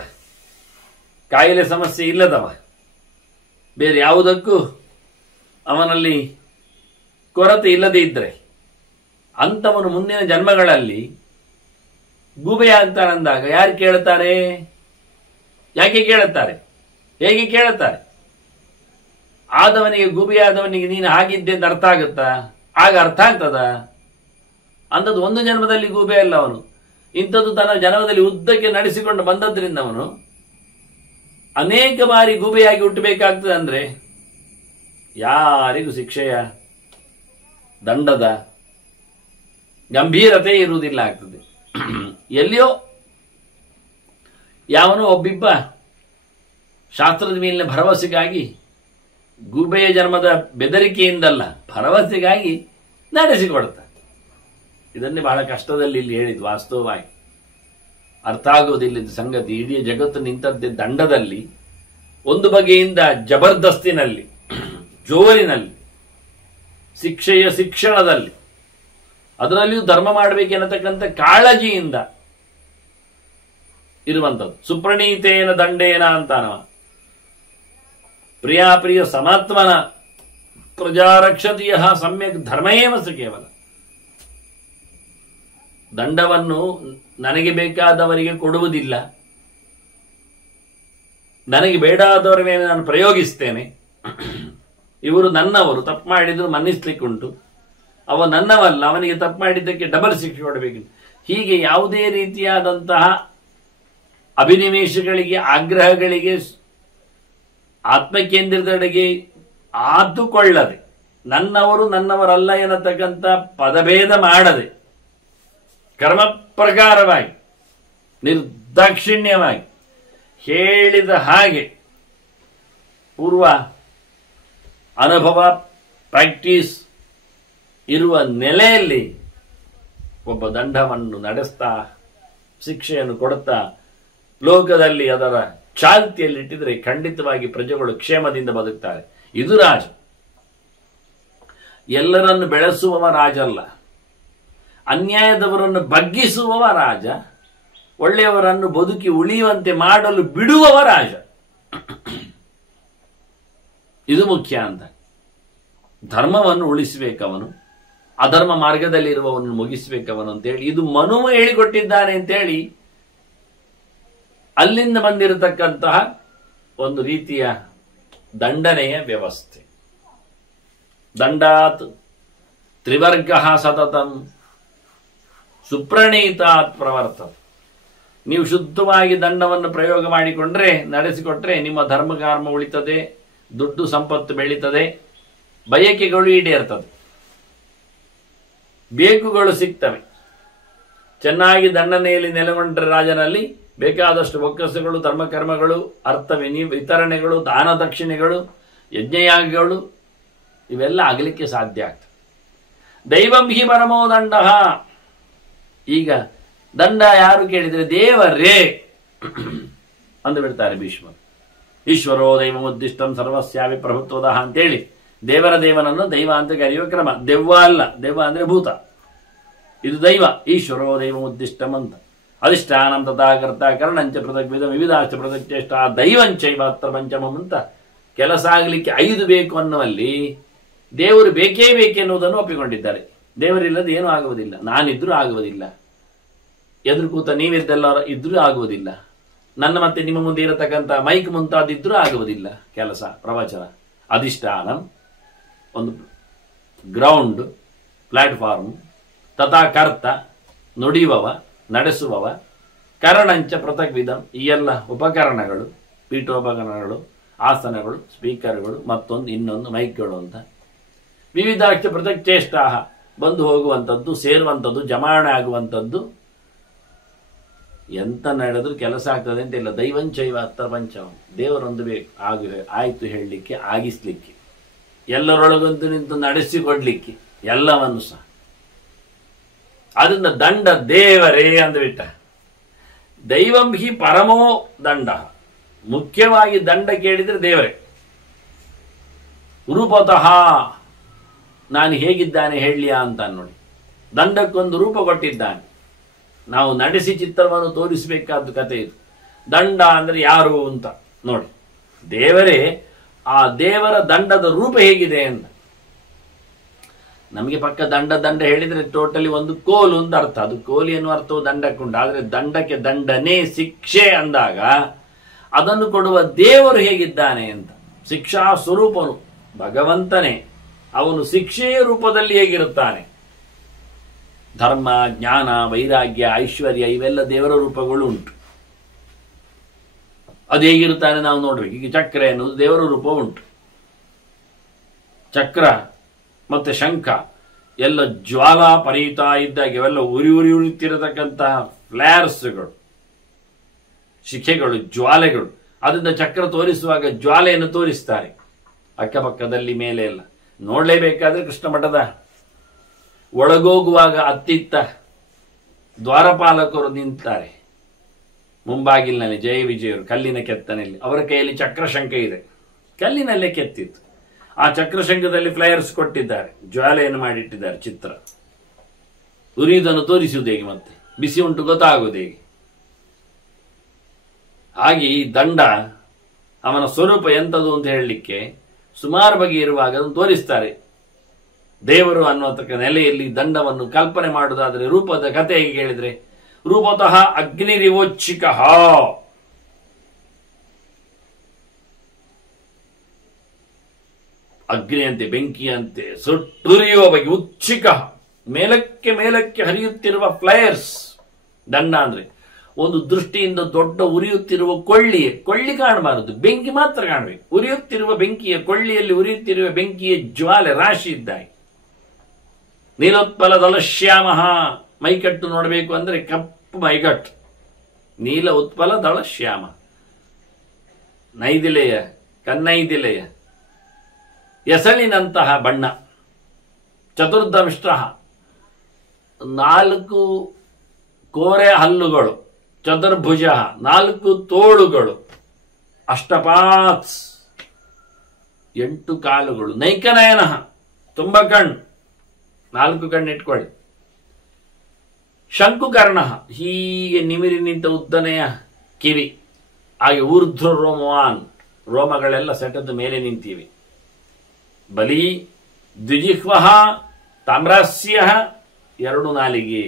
ಕಾಯಿಲೆ ಸಮಸ್ಯೆ ಇಲ್ಲದವ, ಬೇರೆ ಯಾವುದಕ್ಕೂ ಅವನಲ್ಲಿ ಕೊರತೆ ಇಲ್ಲದೆ ಇದ್ರೆ ಅಂಥವನು ಮುಂದಿನ ಜನ್ಮಗಳಲ್ಲಿ ಗೂಬೆಯಾಗ್ತಾನಂದಾಗ ಯಾರು ಕೇಳುತ್ತಾರೆ? ಯಾಕೆ ಕೇಳುತ್ತಾರೆ? ಹೇಗೆ ಕೇಳುತ್ತಾರೆ? ಆದವನಿಗೆ, ಗೂಬೆಯಾದವನಿಗೆ ನೀನು ಹಾಗಿದ್ದೆ ಅಂತ ಅರ್ಥ ಆಗುತ್ತಾ? ಆಗ ಅರ್ಥ ಆಗ್ತದ? ಅಂಥದ್ದು ಒಂದು ಜನ್ಮದಲ್ಲಿ ಗೂಬೆ ಅಲ್ಲ ಅವನು. ಇಂಥದ್ದು ತನ್ನ ಜನ್ಮದಲ್ಲಿ ಉದ್ದಕ್ಕೆ ನಡೆಸಿಕೊಂಡು ಬಂದದ್ರಿಂದ ಅವನು ಅನೇಕ ಬಾರಿ ಗೂಬೆಯಾಗಿ ಹುಟ್ಟಬೇಕಾಗ್ತದೆ. ಅಂದ್ರೆ ಯಾರಿಗೂ ಶಿಕ್ಷೆಯ ದಂಡದ ಗಂಭೀರತೆ ಇರುವುದಿಲ್ಲ ಆಗ್ತದೆ. ಎಲ್ಲಿಯೋ ಯಾವನೋ ಒಬ್ಬಿಬ್ಬ ಶಾಸ್ತ್ರದ ಮೇಲಿನ ಭರವಸೆಗಾಗಿ ಗೂಬೆಯ ಜನ್ಮದ ಬೆದರಿಕೆಯಿಂದಲ್ಲ, ಭರವಸೆಗಾಗಿ ನಡೆಸಿಕೊಡ್ತಾರೆ. ಇದನ್ನೇ ಬಹಳ ಕಷ್ಟದಲ್ಲಿ ಇಲ್ಲಿ ಹೇಳಿದ್ದು. ವಾಸ್ತವವಾಗಿ ಅರ್ಥ ಆಗುವುದಿಲ್ಲದ ಸಂಗತಿ. ಇಡೀ ಜಗತ್ತು ನಿಂತದ್ದೇ ದಂಡದಲ್ಲಿ, ಒಂದು ಬಗೆಯಿಂದ ಜಬರ್ದಸ್ತಿನಲ್ಲಿ, ಜೋರಿನಲ್ಲಿ, ಶಿಕ್ಷೆಯ ಶಿಕ್ಷಣದಲ್ಲಿ, ಅದರಲ್ಲಿಯೂ ಧರ್ಮ ಮಾಡಬೇಕೆನ್ನತಕ್ಕಂಥ ಕಾಳಜಿಯಿಂದ ಇರುವಂಥದ್ದು. ಸುಪ್ರಣೀತೇನ ದಂಡೇನ ಅಂತಾನವ. ಪ್ರಿಯಾಪ್ರಿಯ ಸಮಾತ್ಮನ ಪ್ರಜಾರಕ್ಷತೀಯ ಸಮ್ಯಕ್ ಧರ್ಮಯೇಮಸ ಕೇವಲ. ದಂಡವನ್ನು ನನಗೆ ಬೇಕಾದವರಿಗೆ ಕೊಡುವುದಿಲ್ಲ, ನನಗೆ ಬೇಡಾದವರ ಮೇಲೆ ನಾನು ಪ್ರಯೋಗಿಸ್ತೇನೆ. ಇವರು ನನ್ನವರು, ತಪ್ಪು ಮಾಡಿದ್ರು ಮನ್ನಿಸ್ಲಿಕ್ಕುಂಟು. ಅವ ನನ್ನವಲ್ಲ, ಅವನಿಗೆ ತಪ್ಪು ಮಾಡಿದ್ದಕ್ಕೆ ಡಬಲ್ ಶಿಕ್ಷೆ ಕೊಡಬೇಕು. ಹೀಗೆ ಯಾವುದೇ ರೀತಿಯಾದಂತಹ ಅಭಿನಿವೇಶಗಳಿಗೆ, ಆಗ್ರಹಗಳಿಗೆ, ಆತ್ಮಕೇಂದ್ರಿತಡೆಗೆ ಆದುಕೊಳ್ಳದೆ, ನನ್ನವರು ನನ್ನವರಲ್ಲ ಎನ್ನತಕ್ಕಂಥ ಪದಭೇದ ಮಾಡದೆ, ಕರ್ಮ ಪ್ರಕಾರವಾಗಿ ನಿರ್ದಾಕ್ಷಿಣ್ಯವಾಗಿ ಹೇಳಿದ ಹಾಗೆ ಪೂರ್ವ ಅನುಭವ ಪ್ರಾಕ್ಟೀಸ್ ಇರುವ ನೆಲೆಯಲ್ಲಿ ಒಬ್ಬ ದಂಡವನ್ನು ನಡೆಸ್ತಾ, ಶಿಕ್ಷೆಯನ್ನು ಕೊಡುತ್ತಾ, ಲೋಕದಲ್ಲಿ ಅದರ ಚಾಲ್ತಿಯಲ್ಲಿಟ್ಟಿದ್ರೆ ಖಂಡಿತವಾಗಿ ಪ್ರಜೆಗಳು ಕ್ಷೇಮದಿಂದ ಬದುಕ್ತಾರೆ. ಇದು ರಾಜ. ಎಲ್ಲರನ್ನು ಬೆಳೆಸುವವ ರಾಜ ಅಲ್ಲ, ಅನ್ಯಾಯದವರನ್ನು ಬಗ್ಗಿಸುವವ ರಾಜ, ಒಳ್ಳೆಯವರನ್ನು ಬದುಕಿ ಉಳಿಯುವಂತೆ ಮಾಡಲು ಬಿಡುವವ ರಾಜ. ಇದು ಮುಖ್ಯ ಅಂತ. ಧರ್ಮವನ್ನು ಉಳಿಸಬೇಕವನು, ಅಧರ್ಮ ಮಾರ್ಗದಲ್ಲಿ ಇರುವವನನ್ನು ಮುಗಿಸಬೇಕವನು ಅಂತೇಳಿ ಇದು ಮನುವು ಹೇಳಿಕೊಟ್ಟಿದ್ದಾನೆ ಅಂತೇಳಿ ಅಲ್ಲಿಂದ ಬಂದಿರತಕ್ಕಂತಹ ಒಂದು ರೀತಿಯ ದಂಡನೆಯ ವ್ಯವಸ್ಥೆ. ದಂಡಾತ್ ತ್ರಿವರ್ಗ ಸತತಂ ಸುಪ್ರಣೀತಾತ್ ಪ್ರವರ್ತತ. ನೀವು ಶುದ್ಧವಾಗಿ ದಂಡವನ್ನು ಪ್ರಯೋಗ ಮಾಡಿಕೊಂಡ್ರೆ, ನಡೆಸಿಕೊಟ್ರೆ, ನಿಮ್ಮ ಧರ್ಮಕರ್ಮ ಉಳಿತದೆ, ದುಡ್ಡು ಸಂಪತ್ತು ಬೆಳೀತದೆ, ಬಯಕೆಗಳು ಈಡೇರ್ತದೆ, ಬೇಕುಗಳು ಸಿಗ್ತವೆ. ಚೆನ್ನಾಗಿ ದಂಡನೆಯಲ್ಲಿ ನೆಲೆಗೊಂಡ್ರೆ ರಾಜನಲ್ಲಿ ಬೇಕಾದಷ್ಟು ಬೊಕ್ಕಸಗಳು, ಧರ್ಮಕರ್ಮಗಳು, ಅರ್ಥ ವಿತರಣೆಗಳು, ದಾನ ದಕ್ಷಿಣೆಗಳು, ಯಜ್ಞಯಾಗಗಳು ಇವೆಲ್ಲ ಆಗಲಿಕ್ಕೆ ಸಾಧ್ಯ ಆಗ್ತದೆ. ದೈವಂ ಹಿ ಪರಮೋ ದಂಡ. ಈಗ ದಂಡ ಯಾರು ಕೇಳಿದರೆ ದೇವರೇ ಅಂದು ಬಿಡ್ತಾರೆ ಭೀಷ್ಮರು. ಈಶ್ವರೋ ದೈವಮುದ್ದಿಷ್ಟಂ ಸರ್ವಸ್ಯಾಪಿ ಪ್ರಭುತ್ವದ ಅಂತೇಳಿ ದೇವನನ್ನು ದೈವ ಅಂತ ಕರೆಯುವ ಕ್ರಮ. ದೆವ್ವ ಅಲ್ಲ, ದೆವ್ವ ಅಂದ್ರೆ ಭೂತ. ಇದು ದೈವ. ಈಶ್ವರೋ ದೈವಮುದ್ದಿಷ್ಟಂ ಅಂತ. ಅಧಿಷ್ಠಾನಂ ತಥಾಕರ್ತ ಕರ್ಣಂಚ ಪೃಥಗ್ವಿಧ ವಿವಿಧಾಶ್ಚ ಪೃಥಕ್ಚೇಷ್ಟ ದೈವಂಚೈವ ಅತ್ರ ಪಂಚಮಂ ಅಂತ. ಕೆಲಸ ಆಗಲಿಕ್ಕೆ 5 ಬೇಕು ಅನ್ನುವಲ್ಲಿ ದೇವರು ಬೇಕೇ ಬೇಕೆನ್ನುವುದನ್ನು ಒಪ್ಪಿಕೊಂಡಿದ್ದಾರೆ. ದೇವರಿಲ್ಲದೆ ಏನೂ ಆಗುವುದಿಲ್ಲ. ನಾನಿದ್ರೂ ಆಗುವುದಿಲ್ಲ, ಎದುರು ಕೂತ ನೀವಿದ್ದೆಲ್ಲ ಇದ್ರೂ ಆಗುವುದಿಲ್ಲ, ನನ್ನ ಮತ್ತೆ ನಿಮ್ಮ ಮುಂದೆ ಇರತಕ್ಕಂಥ ಮೈಕ್ ಮುಂತಾದಿದ್ರೂ ಆಗುವುದಿಲ್ಲ ಕೆಲಸ, ಪ್ರವಚನ. ಅಧಿಷ್ಠಾನಂ ಒಂದು ಗ್ರೌಂಡ್, ಪ್ಲಾಟ್ಫಾರ್ಮ್, ತಥಾಕರ್ತ ನುಡಿಯುವವ, ನಡೆಸುವವ, ಕರಣಂಚ ಪೃಥಗ್ವಿಧಂ ಈ ಎಲ್ಲ ಉಪಕರಣಗಳು, ಪೀಠೋಪಕರಣಗಳು, ಆಸನಗಳು, ಸ್ಪೀಕರ್ಗಳು, ಮತ್ತೊಂದು ಇನ್ನೊಂದು ಮೈಕ್ಗಳು ಅಂತ. ವಿವಿಧಾಕ್ಷ ಪೃಥಕ್ಚೇಷ್ಟ ಬಂದು ಹೋಗುವಂಥದ್ದು, ಸೇರುವಂಥದ್ದು, ಜಮಾವಣೆ ಆಗುವಂಥದ್ದು. ಎಂತ ನಡೆದ್ರು ಕೆಲಸ ಆಗ್ತದೆ ಅಂತ ಇಲ್ಲ. ದೈವಂಚೈವ ಅತ್ರ ಪಂಚಮ. ದೇವರೊಂದು ಬೇಕು ಆಯ್ತು ಹೇಳಲಿಕ್ಕೆ, ಆಗಿಸ್ಲಿಕ್ಕೆ, ಎಲ್ಲರೊಳಗಂತೂ ನಿಂತು ನಡೆಸಿಕೊಡ್ಲಿಕ್ಕೆ ಎಲ್ಲವನ್ನು ಸಹ. ಅದನ್ನ ದಂಡ ದೇವರೇ ಅಂದುಬಿಟ್ಟ. ದೈವಂ ಹಿ ಪರಮೋ ದಂಡ. ಮುಖ್ಯವಾಗಿ ದಂಡ ಕೇಳಿದ್ರೆ ದೇವರೇ. ರೂಪತಃ ನಾನು ಹೇಗಿದ್ದಾನೆ ಹೇಳಲಿಯಾ ಅಂತ ನೋಡಿ. ದಂಡಕ್ಕೊಂದು ರೂಪ ಕೊಟ್ಟಿದ್ದಾನೆ. ನಾವು ನಡೆಸಿ ಚಿತ್ರವನ್ನು ತೋರಿಸಬೇಕಾದ ಕಥೆ ಇದು. ದಂಡ ಅಂದ್ರೆ ಯಾರು ಅಂತ ನೋಡಿ. ದೇವರೇ. ಆ ದೇವರ ದಂಡದ ರೂಪ ಹೇಗಿದೆ ಅಂತ ನಮಗೆ ಪಕ್ಕ ದಂಡ ಹೇಳಿದ್ರೆ ಟೋಟಲಿ ಒಂದು ಕೋಲು ಅಂತ ಅರ್ಥ. ಅದು ಕೋಲಿ ಎನ್ನುವ ಅರ್ಥವು ದಂಡಕ್ಕುಂಟು. ಆದ್ರೆ ದಂಡಕ್ಕೆ ದಂಡನೆ, ಶಿಕ್ಷೆ ಅಂದಾಗ ಅದನ್ನು ಕೊಡುವ ದೇವರು ಹೇಗಿದ್ದಾನೆ ಅಂತ. ಶಿಕ್ಷಾ ಸ್ವರೂಪನು ಭಗವಂತನೇ. ಅವನು ಶಿಕ್ಷೆಯ ರೂಪದಲ್ಲಿ ಹೇಗಿರುತ್ತಾನೆ, ಧರ್ಮ, ಜ್ಞಾನ, ವೈರಾಗ್ಯ, ಐಶ್ವರ್ಯ ಇವೆಲ್ಲ ದೇವರ ರೂಪಗಳು ಉಂಟು. ಅದು ಹೇಗಿರುತ್ತಾನೆ ನಾವು ನೋಡ್ಬೇಕು. ಈಗ ಚಕ್ರ ಎನ್ನುವುದು ದೇವರ ರೂಪ ಉಂಟು. ಚಕ್ರ ಮತ್ತೆ ಶಂಖ ಎಲ್ಲ ಜ್ವಾಲಾ ಪರಿತಾ ಇದ್ದಾಗ ಇವೆಲ್ಲ ಉರಿ ಉರಿಯುತ್ತಿರತಕ್ಕಂತಹ ಫ್ಲಾರ್ಸ್ಗಳು, ಶಿಖೆಗಳು, ಜ್ವಾಲೆಗಳು. ಅದರಿಂದ ಚಕ್ರ ತೋರಿಸುವಾಗ ಜ್ವಾಲೆಯನ್ನು ತೋರಿಸ್ತಾರೆ ಅಕ್ಕಪಕ್ಕದಲ್ಲಿ, ಮೇಲೆ ಎಲ್ಲ. ನೋಡಲೇಬೇಕಾದ್ರೆ ಕೃಷ್ಣ ಮಠದ ಒಳಗೋಗುವಾಗ ಅತ್ತಿತ್ತ ದ್ವಾರಪಾಲಕರು ನಿಂತಾರೆ ಮುಂಬಾಗಿಲಿನಲ್ಲಿ, ಜಯ ವಿಜಯರು ಕಲ್ಲಿನ ಕೆತ್ತನೆಯಲ್ಲಿ. ಅವರ ಕೈಯಲ್ಲಿ ಚಕ್ರಶಂಖ ಇದೆ, ಕಲ್ಲಿನಲ್ಲೇ ಕೆತ್ತಿತ್ತು. ಆ ಚಕ್ರಶಂಖದಲ್ಲಿ ಫ್ಲೈಯರ್ಸ್ ಕೊಟ್ಟಿದ್ದಾರೆ, ಜ್ವಾಲೆಯನ್ನು ಮಾಡಿಟ್ಟಿದ್ದಾರೆ, ಚಿತ್ರ. ಉರಿಯುವುದನ್ನು ತೋರಿಸುವುದು ಹೇಗೆ, ಮತ್ತೆ ಬಿಸಿ ಉಂಟು ಗೊತ್ತಾಗುವುದು ಹೇಗೆ? ಹಾಗೆ ಈ ದಂಡ ಅವನ ಸ್ವರೂಪ ಎಂಥದ್ದು ಅಂತ ಹೇಳಲಿಕ್ಕೆ ಸುಮಾರು ಬಗೆ ಇರುವಾಗ ಅದನ್ನು ತೋರಿಸ್ತಾರೆ. ದೇವರು ಅನ್ನುವಂಥ ನೆಲೆಯಲ್ಲಿ ದಂಡವನ್ನು ಕಲ್ಪನೆ ಮಾಡುವುದಾದರೆ ರೂಪದ ಕಥೆ ಹೇಗೆ ಹೇಳಿದ್ರೆ, ರೂಪತಃ ಅಗ್ನಿರಿವೋಚ್ಛಿಕ, ಅಗ್ನಿಯಂತೆ ಬೆಂಕಿಯಂತೆ ಸುಟ್ಟುರಿಯುವ ಬಗ್ಗೆ, ಉಚ್ಛಿಕ ಮೇಲಕ್ಕೆ ಮೇಲಕ್ಕೆ ಹರಿಯುತ್ತಿರುವ ಫ್ಲೈಯರ್ಸ್. ದಂಡ ಅಂದ್ರೆ ಒಂದು ದೃಷ್ಟಿಯಿಂದ ದೊಡ್ಡ ಉರಿಯುತ್ತಿರುವ ಕೊಳ್ಳಿ ಕಾಣಬಾರದು, ಬೆಂಕಿ ಮಾತ್ರ ಕಾಣಬೇಕು. ಉರಿಯುತ್ತಿರುವ ಬೆಂಕಿಯ ಕೊಳ್ಳಿಯಲ್ಲಿ ಉರಿಯುತ್ತಿರುವ ಬೆಂಕಿಯ ಜ್ವಾಲೆ ರಾಶಿ ಇದ್ದಾಗಿ. ನೀಲೋತ್ಪಲ ಶ್ಯಾಮ, ಮೈಕಟ್ಟು ನೋಡಬೇಕು ಅಂದ್ರೆ ಕಪ್ಪು ಮೈಕಟ್ಟು, ನೀಲ ಉತ್ಪಲ ದಳ ಶ್ಯಾಮ, ನೈದಿಲೆಯ ಕನ್ನೈದಿಲೆಯ ಎಸಳಿನಂತಹ ಬಣ್ಣ. ಚತುರ್ಧಮಿಷ್ಟ, 4 ಕೋರೆ ಹಲ್ಲುಗಳು, ಚತುರ್ಭುಜ 4 ತೋಳುಗಳು, ಅಷ್ಟಪಾತ್ಸ್ 8 ಕಾಲುಗಳು, ನೈಕನಯನ ತುಂಬ ಕಣ್ಣು, 4 ಕಣ್ಣು ಇಟ್ಕೊಳ್ಳಿ. ಶಂಕುಕರ್ಣ, ಹೀಗೆ ನಿಮಿರಿ ನಿಂತ ಉದ್ದನೆಯ ಕಿವಿ. ಹಾಗೆ ಊರ್ಧ್ವ ರೋಮವಾನ್, ರೋಮಗಳೆಲ್ಲ ಸೆಟದ ಮೇಲೆ ನಿಂತಿವೆ. ಬಲಿ ದ್ವಿಜಿಹ್ವ ತಾಮ್ರಾಸ್ಯ, 2 ನಾಲಿಗೆ.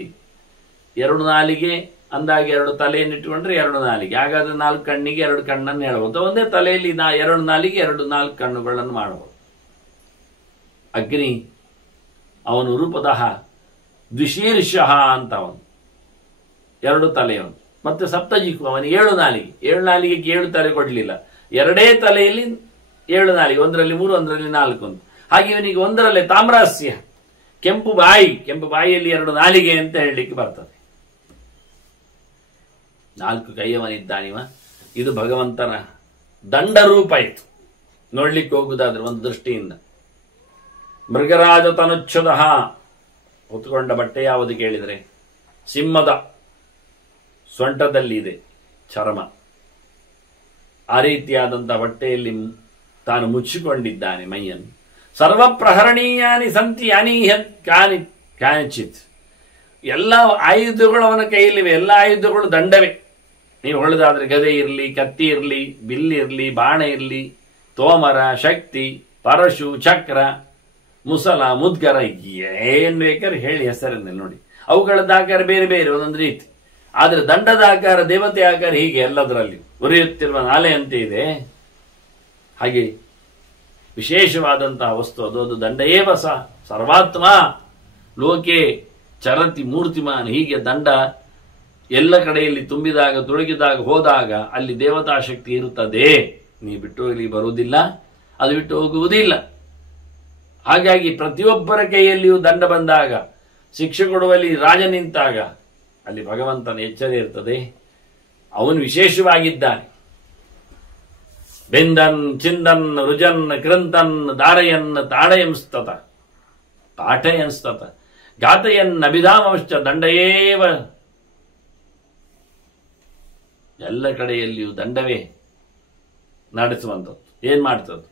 2 ನಾಲಿಗೆ ಅಂದಾಗೆ 2 ತಲೆಯನ್ನು ಇಟ್ಟುಕೊಂಡ್ರೆ 2 ನಾಲಿಗೆ. ಹಾಗಾದ್ರೆ 4 ಕಣ್ಣಿಗೆ 2 ಕಣ್ಣನ್ನು ಹೇಳಬಹುದು. ಒಂದೇ ತಲೆಯಲ್ಲಿ 2 ನಾಲಿಗೆ 4 ಕಣ್ಣುಗಳನ್ನು ಮಾಡಬಹುದು. ಅಗ್ನಿ ಅವನು ರೂಪತಃ ದ್ವಿಶೀರ್ಷಃ ಅಂತ, ಅವನು 2 ತಲೆಯವನು. ಮತ್ತೆ ಸಪ್ತಜಿಹ್ವ, ಅವನಿಗೆ 7 ನಾಲಿಗೆ. 7 ನಾಲಿಗೆಗೆ 7 ತಲೆ ಕೊಡಲಿಲ್ಲ, 2 ತಲೆಯಲ್ಲಿ 7 ನಾಲಿಗೆ, ಒಂದರಲ್ಲಿ 3, ಒಂದರಲ್ಲಿ 4 ಅಂತ. ಹಾಗೆ ಇವನಿಗೆ ಒಂದರಲ್ಲೇ ತಾಮ್ರಾಸ್ಯ, ಕೆಂಪು ಬಾಯಿಯಲ್ಲಿ 2 ನಾಲಿಗೆ ಅಂತ ಹೇಳಲಿಕ್ಕೆ ಬರ್ತದೆ. 4 ಕೈಯವನಿದ್ದಾನಿವ. ಇದು ಭಗವಂತನ ದಂಡರೂಪ ಇತ್ತು ನೋಡ್ಲಿಕ್ಕೆ ಹೋಗುವುದಾದ್ರೆ ಒಂದು ದೃಷ್ಟಿಯಿಂದ. ಮೃಗರಾಜ ತನುಚ್ಛದ, ಹೊತ್ತುಕೊಂಡ ಬಟ್ಟೆ ಯಾವುದು ಕೇಳಿದರೆ ಸಿಂಹದ ಸೊಂಟದಲ್ಲಿ ಇದೆ ಚರ್ಮ. ಆ ರೀತಿಯಾದಂತಹ ಬಟ್ಟೆಯಲ್ಲಿ ತಾನು ಮುಚ್ಚಿಕೊಂಡಿದ್ದಾನೆ ಮೈಯನ್ನು. ಸರ್ವಪ್ರಹರಣೀಯಾನಿ ಸಂತಿ ಅನೀಹ ಕಾನಿಚಿತ್, ಎಲ್ಲ ಆಯುಧಗಳು ಅವನ ಕೈಯಲ್ಲಿವೆ. ಎಲ್ಲ ಆಯುಧಗಳು ದಂಡವೇ. ನೀವು ಹೊಳೆದಾದ್ರೆ ಗದೆ ಇರಲಿ, ಕತ್ತಿ ಇರಲಿ, ಬಿಲ್ಲಿ ಇರಲಿ, ಬಾಣ ಇರಲಿ, ತೋಮರ, ಶಕ್ತಿ, ಪರಶು, ಚಕ್ರ, ಮುಸಲ, ಮುದ್ಗರ, ಏನ್ ಬೇಕಾದ್ರೆ ಹೇಳಿ ಹೆಸರನ್ನೇ ನೋಡಿ. ಅವುಗಳದ್ದು ಆಕಾರ ಬೇರೆ ಬೇರೆ ಒಂದೊಂದು ರೀತಿ. ಆದರೆ ದಂಡದ ಆಕಾರ, ದೇವತೆ ಆಕಾರ ಹೀಗೆ ಎಲ್ಲದರಲ್ಲಿ ಉರಿಯುತ್ತಿರುವ ನಾಲೆಯಂತೆ ಇದೆ. ಹಾಗೆ ವಿಶೇಷವಾದಂತಹ ವಸ್ತು ಅದು ದಂಡಯೇವ ಸರ್ವಾತ್ಮ ಲೋಕೆ ಚರತಿ ಮೂರ್ತಿಮಾನ್. ಹೀಗೆ ದಂಡ ಎಲ್ಲ ಕಡೆಯಲ್ಲಿ ತುಂಬಿದಾಗ, ತುಳುಕಿದಾಗ, ಹೋದಾಗ ಅಲ್ಲಿ ದೇವತಾ ಶಕ್ತಿ ಇರುತ್ತದೆ. ನೀ ಬಿಟ್ಟು ಹೋಗಲಿ ಬರುವುದಿಲ್ಲ, ಅದು ಬಿಟ್ಟು ಹೋಗುವುದಿಲ್ಲ. ಹಾಗಾಗಿ ಪ್ರತಿಯೊಬ್ಬರ ಕೈಯಲ್ಲಿಯೂ ದಂಡ ಬಂದಾಗ, ಶಿಕ್ಷೆ ಕೊಡುವಲ್ಲಿ ರಾಜ ನಿಂತಾಗ ಅಲ್ಲಿ ಭಗವಂತನ ಎಚ್ಚರ ಇರ್ತದೆ. ಅವನು ವಿಶೇಷವಾಗಿದ್ದಾನೆ. ಬೆಂದನ್ ಚಿಂದನ್ ರುಜನ್ ಕೃಂತನ್ ದಾರಯನ್ ತಾಡಯಂಸ್ತತ ಪಾಠಯಂಸ್ತತ ಗಾತಯನ್ ಅಭಿಧಾಮಶ್ಚ ದಂಡಯೇವ. ಎಲ್ಲ ಕಡೆಯಲ್ಲಿಯೂ ದಂಡವೇ ನಡೆಸುವಂಥದ್ದು. ಏನ್ ಮಾಡ್ತದ್ದು?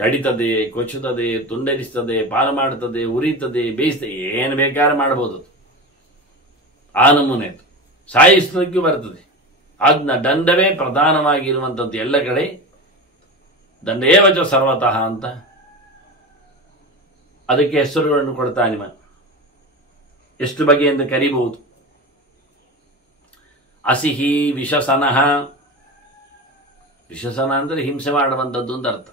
ಕಡಿತದೆ, ಕೊಚ್ಚುತ್ತದೆ, ತುಂಡರಿಸ್ತದೆ, ಪಾಲು ಮಾಡುತ್ತದೆ, ಉರಿತದೆ, ಬೇಯಿಸ್ತದೆ, ಏನು ಬೇಕಾದ್ರೆ ಮಾಡಬಹುದು. ಆ ನಮೂನೆ ಸಾಯಿಸಲಿಕ್ಕೂ ಬರ್ತದೆ. ಅದನ್ನ ದಂಡವೇ ಪ್ರಧಾನವಾಗಿರುವಂಥದ್ದು ಎಲ್ಲ ಕಡೆ. ದಂಡೇವಚ ಸರ್ವತಃ ಅಂತ ಅದಕ್ಕೆ ಹೆಸರುಗಳನ್ನು ಕೊಡ್ತಾನಿವ. ಎಷ್ಟು ಬಗೆಯಿಂದ ಕರಿಬಹುದು. ಅಸಿಹಿ ವಿಷಸನಃ, ವಿಷಸನ ಅಂದ್ರೆ ಹಿಂಸೆ ಮಾಡುವಂಥದ್ದು ಅಂತ ಅರ್ಥ.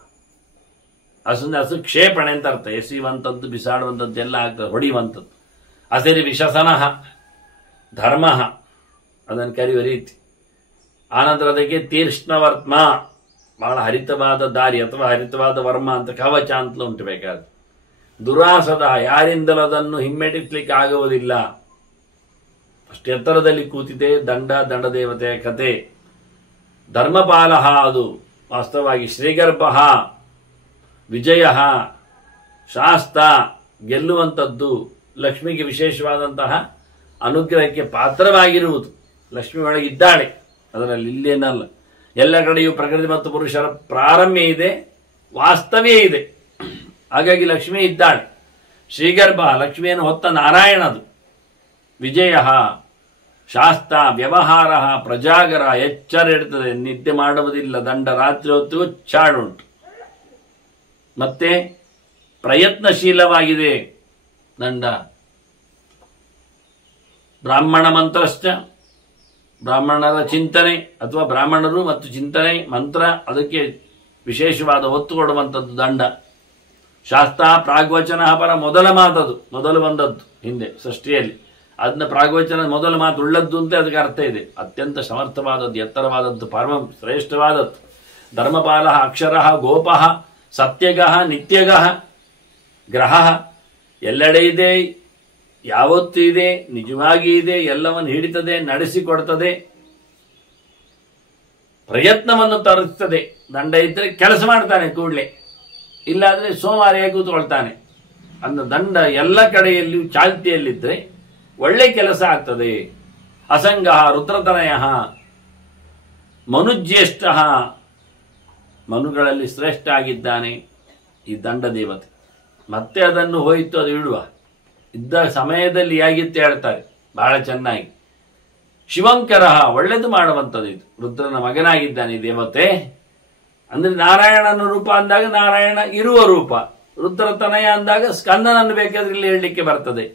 ಹಸು ಕ್ಷೇಪಣೆ ಅಂತ ಅರ್ಥ. ಎಸೆಯುವಂಥದ್ದು, ಬಿಸಾಡುವಂಥದ್ದು ಎಲ್ಲ ಆಗ್ತದೆ, ಹೊಡೆಯುವಂಥದ್ದು. ಹಸಿರು ವಿಶಸನಃ ಧರ್ಮ, ಅದನ್ನು ಕರೆಯುವ ರೀತಿ. ಆನಂತರ ಅದಕ್ಕೆ ತೀರ್ಷ್ಣವರ್ಮ, ಬಹಳ ಹರಿತವಾದ ದಾರಿ ಅಥವಾ ಹರಿತವಾದ ವರ್ಮ ಅಂತ ಕವಚ ಅಂತಲೂ ಉಂಟು ಬೇಕಾದ್ರೆ. ದುರಾಸದ, ಯಾರಿಂದಲೂ ಅದನ್ನು ಹಿಮ್ಮೆಟ್ಟಿಸ್ಲಿಕ್ಕೆ ಆಗುವುದಿಲ್ಲ, ಅಷ್ಟು ಎತ್ತರದಲ್ಲಿ ಕೂತಿದೆ. ದಂಡದೇವತೆಯ ಕತೆ. ಧರ್ಮಪಾಲ, ಅದು ವಾಸ್ತವವಾಗಿ ಶ್ರೀಗರ್ಭ, ವಿಜಯ, ಶಾಸ್ತ, ಗೆಲ್ಲುವಂಥದ್ದು, ಲಕ್ಷ್ಮಿಗೆ ವಿಶೇಷವಾದಂತಹ ಅನುಗ್ರಹಕ್ಕೆ ಪಾತ್ರವಾಗಿರುವುದು. ಲಕ್ಷ್ಮಿ ಒಳಗಿದ್ದಾಳೆ, ಅದರಲ್ಲಿ ಇಲ್ಲೇನಲ್ಲ. ಎಲ್ಲ ಕಡೆಯೂ ಪ್ರಕೃತಿ ಮತ್ತು ಪುರುಷರ ಪ್ರಾರಮ್ಯ ಇದೆ, ವಾಸ್ತವ್ಯ ಇದೆ. ಹಾಗಾಗಿ ಲಕ್ಷ್ಮಿ ಇದ್ದಾಳೆ. ಶ್ರೀಗರ್ಭ, ಲಕ್ಷ್ಮಿಯನ್ನು ಹೊತ್ತ ನಾರಾಯಣದು. ವಿಜಯ, ಶಾಸ್ತ, ವ್ಯವಹಾರ, ಪ್ರಜಾಗರ, ಎಚ್ಚರ ಇರ್ತದೆ, ನಿದ್ದೆ ಮಾಡುವುದಿಲ್ಲ. ದಂಡ ರಾತ್ರಿ ಹೊತ್ತಿಗೂ ಚಾಡುಂಟು. ಮತ್ತೆ ಪ್ರಯತ್ನಶೀಲವಾಗಿದೆ ದಂಡ. ಬ್ರಾಹ್ಮಣ ಮಂತ್ರಶ್ಚ, ಬ್ರಾಹ್ಮಣರ ಚಿಂತನೆ ಅಥವಾ ಬ್ರಾಹ್ಮಣರು ಮತ್ತು ಚಿಂತನೆ ಮಂತ್ರ, ಅದಕ್ಕೆ ವಿಶೇಷವಾದ ಒತ್ತು ಕೊಡುವಂಥದ್ದು ದಂಡ. ಶಾಸ್ತ್ರ ಪ್ರಾಗ್ವಚನ ಪರ, ಮೊದಲ ಮಾತದು, ಮೊದಲು ಬಂದದ್ದು ಹಿಂದೆ ಸೃಷ್ಟಿಯಲ್ಲಿ. ಅದನ್ನ ಪ್ರಾಗ್ವಚನ ಮೊದಲ ಮಾತು ಉಳ್ಳದ್ದು ಅಂತ ಅದಕ್ಕೆ ಅರ್ಥ ಇದೆ. ಅತ್ಯಂತ ಸಮರ್ಥವಾದದ್ದು, ಎತ್ತರವಾದದ್ದು, ಪರಮ ಶ್ರೇಷ್ಠವಾದದ್ದು. ಧರ್ಮಪಾಲ, ಅಕ್ಷರ, ಗೋಪ, ಸತ್ಯಗ, ನಿತ್ಯಗ, ಗ್ರಹ, ಎಲ್ಲೆಡೆ ಇದೆ, ಯಾವತ್ತೂ ಇದೆ, ನಿಜವಾಗಿ ಇದೆ, ಎಲ್ಲವನ್ನು ಹಿಡಿತದೆ, ನಡೆಸಿಕೊಡ್ತದೆ, ಪ್ರಯತ್ನವನ್ನು ತರಿಸ್ತದೆ. ದಂಡ ಇದ್ದರೆ ಕೆಲಸ ಮಾಡ್ತಾನೆ ಕೂಡಲೇ, ಇಲ್ಲಾದ್ರೆ ಸೋಮಾರಿಯಾಗಿ ಕೂತ್ಕೊಳ್ತಾನೆ. ಅಂದ ದಂಡ ಎಲ್ಲ ಕಡೆಯಲ್ಲಿಯೂ ಚಾಲ್ತಿಯಲ್ಲಿದ್ದರೆ ಒಳ್ಳೆ ಕೆಲಸ ಆಗ್ತದೆ. ಅಸಂಗ, ರುದ್ರತನಯ, ಮನುಜ್ಯೇಷ್ಠ, ಮನುಗಳಲ್ಲಿ ಶ್ರೇಷ್ಠ ಆಗಿದ್ದಾನೆ ಈ ದಂಡ ದೇವತೆ. ಮತ್ತೆ ಅದನ್ನು ಹೋಯಿತು, ಅದು ಇಡುವ ಇದ್ದ ಸಮಯದಲ್ಲಿ ಹೇಗಿತ್ತು ಹೇಳ್ತಾರೆ ಬಹಳ ಚೆನ್ನಾಗಿ. ಶಿವಂಕರ, ಒಳ್ಳೆದು ಮಾಡುವಂಥದ್ದು. ಇದು ರುದ್ರನ ಮಗನಾಗಿದ್ದಾನೆ ಈ ದೇವತೆ. ಅಂದ್ರೆ ನಾರಾಯಣನ ರೂಪ ಅಂದಾಗ ನಾರಾಯಣ ಇರುವ ರೂಪ, ರುದ್ರತನಯ ಅಂದಾಗ ಸ್ಕಂದನನ್ನು ಬೇಕಾದ್ರೆ ಇಲ್ಲಿ ಹೇಳಲಿಕ್ಕೆ ಬರ್ತದೆ.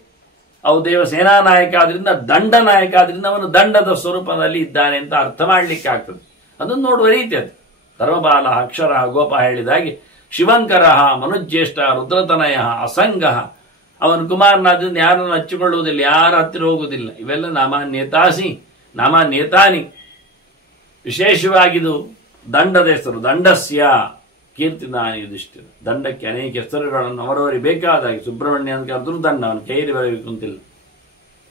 ಅವು ದೇವ ಸೇನಾ ನಾಯಕ ಆದ್ರಿಂದ, ದಂಡ ನಾಯಕ ಆದ್ರಿಂದ ಅವನು ದಂಡದ ಸ್ವರೂಪದಲ್ಲಿ ಇದ್ದಾನೆ ಅಂತ ಅರ್ಥ ಮಾಡಲಿಕ್ಕೆ ಆಗ್ತದೆ. ಅದನ್ನು ನೋಡುವ ರೀತಿ ಅದು. ಧರ್ಮಪಾಲ, ಅಕ್ಷರ, ಗೋಪ ಹೇಳಿದಾಗೆ ಶಿವಂಕರ, ಮನುಜ್ಯೇಷ್ಠ, ರುದ್ರತನಯ, ಅಸಂಗ, ಅವನು ಕುಮಾರನಾದ್ರಿಂದ ಯಾರನ್ನು ಹಚ್ಚಿಕೊಳ್ಳುವುದಿಲ್ಲ, ಯಾರ ಹತ್ತಿರ ಹೋಗುವುದಿಲ್ಲ. ಇವೆಲ್ಲ ನಾಮಾನ್ಯತಾಸಿ, ನಾಮಾನ್ಯತಾನಿ. ವಿಶೇಷವಾಗಿದು ದಂಡದ ಹೆಸರು. ದಂಡಸ್ಯ ಕೀರ್ತಿದಾನಿ ಯುಧಿಷ್ಠಿರ. ದಂಡಕ್ಕೆ ಅನೇಕ ಹೆಸರುಗಳನ್ನು ಅವರವರಿಗೆ ಬೇಕಾದಾಗಿ, ಸುಬ್ರಹ್ಮಣ್ಯ ಅಂತ ಕರೆದ್ರು ದಂಡ, ಅವನು ಕೈಯಲ್ಲಿ ಬರಬೇಕು ಅಂತಿಲ್ಲ.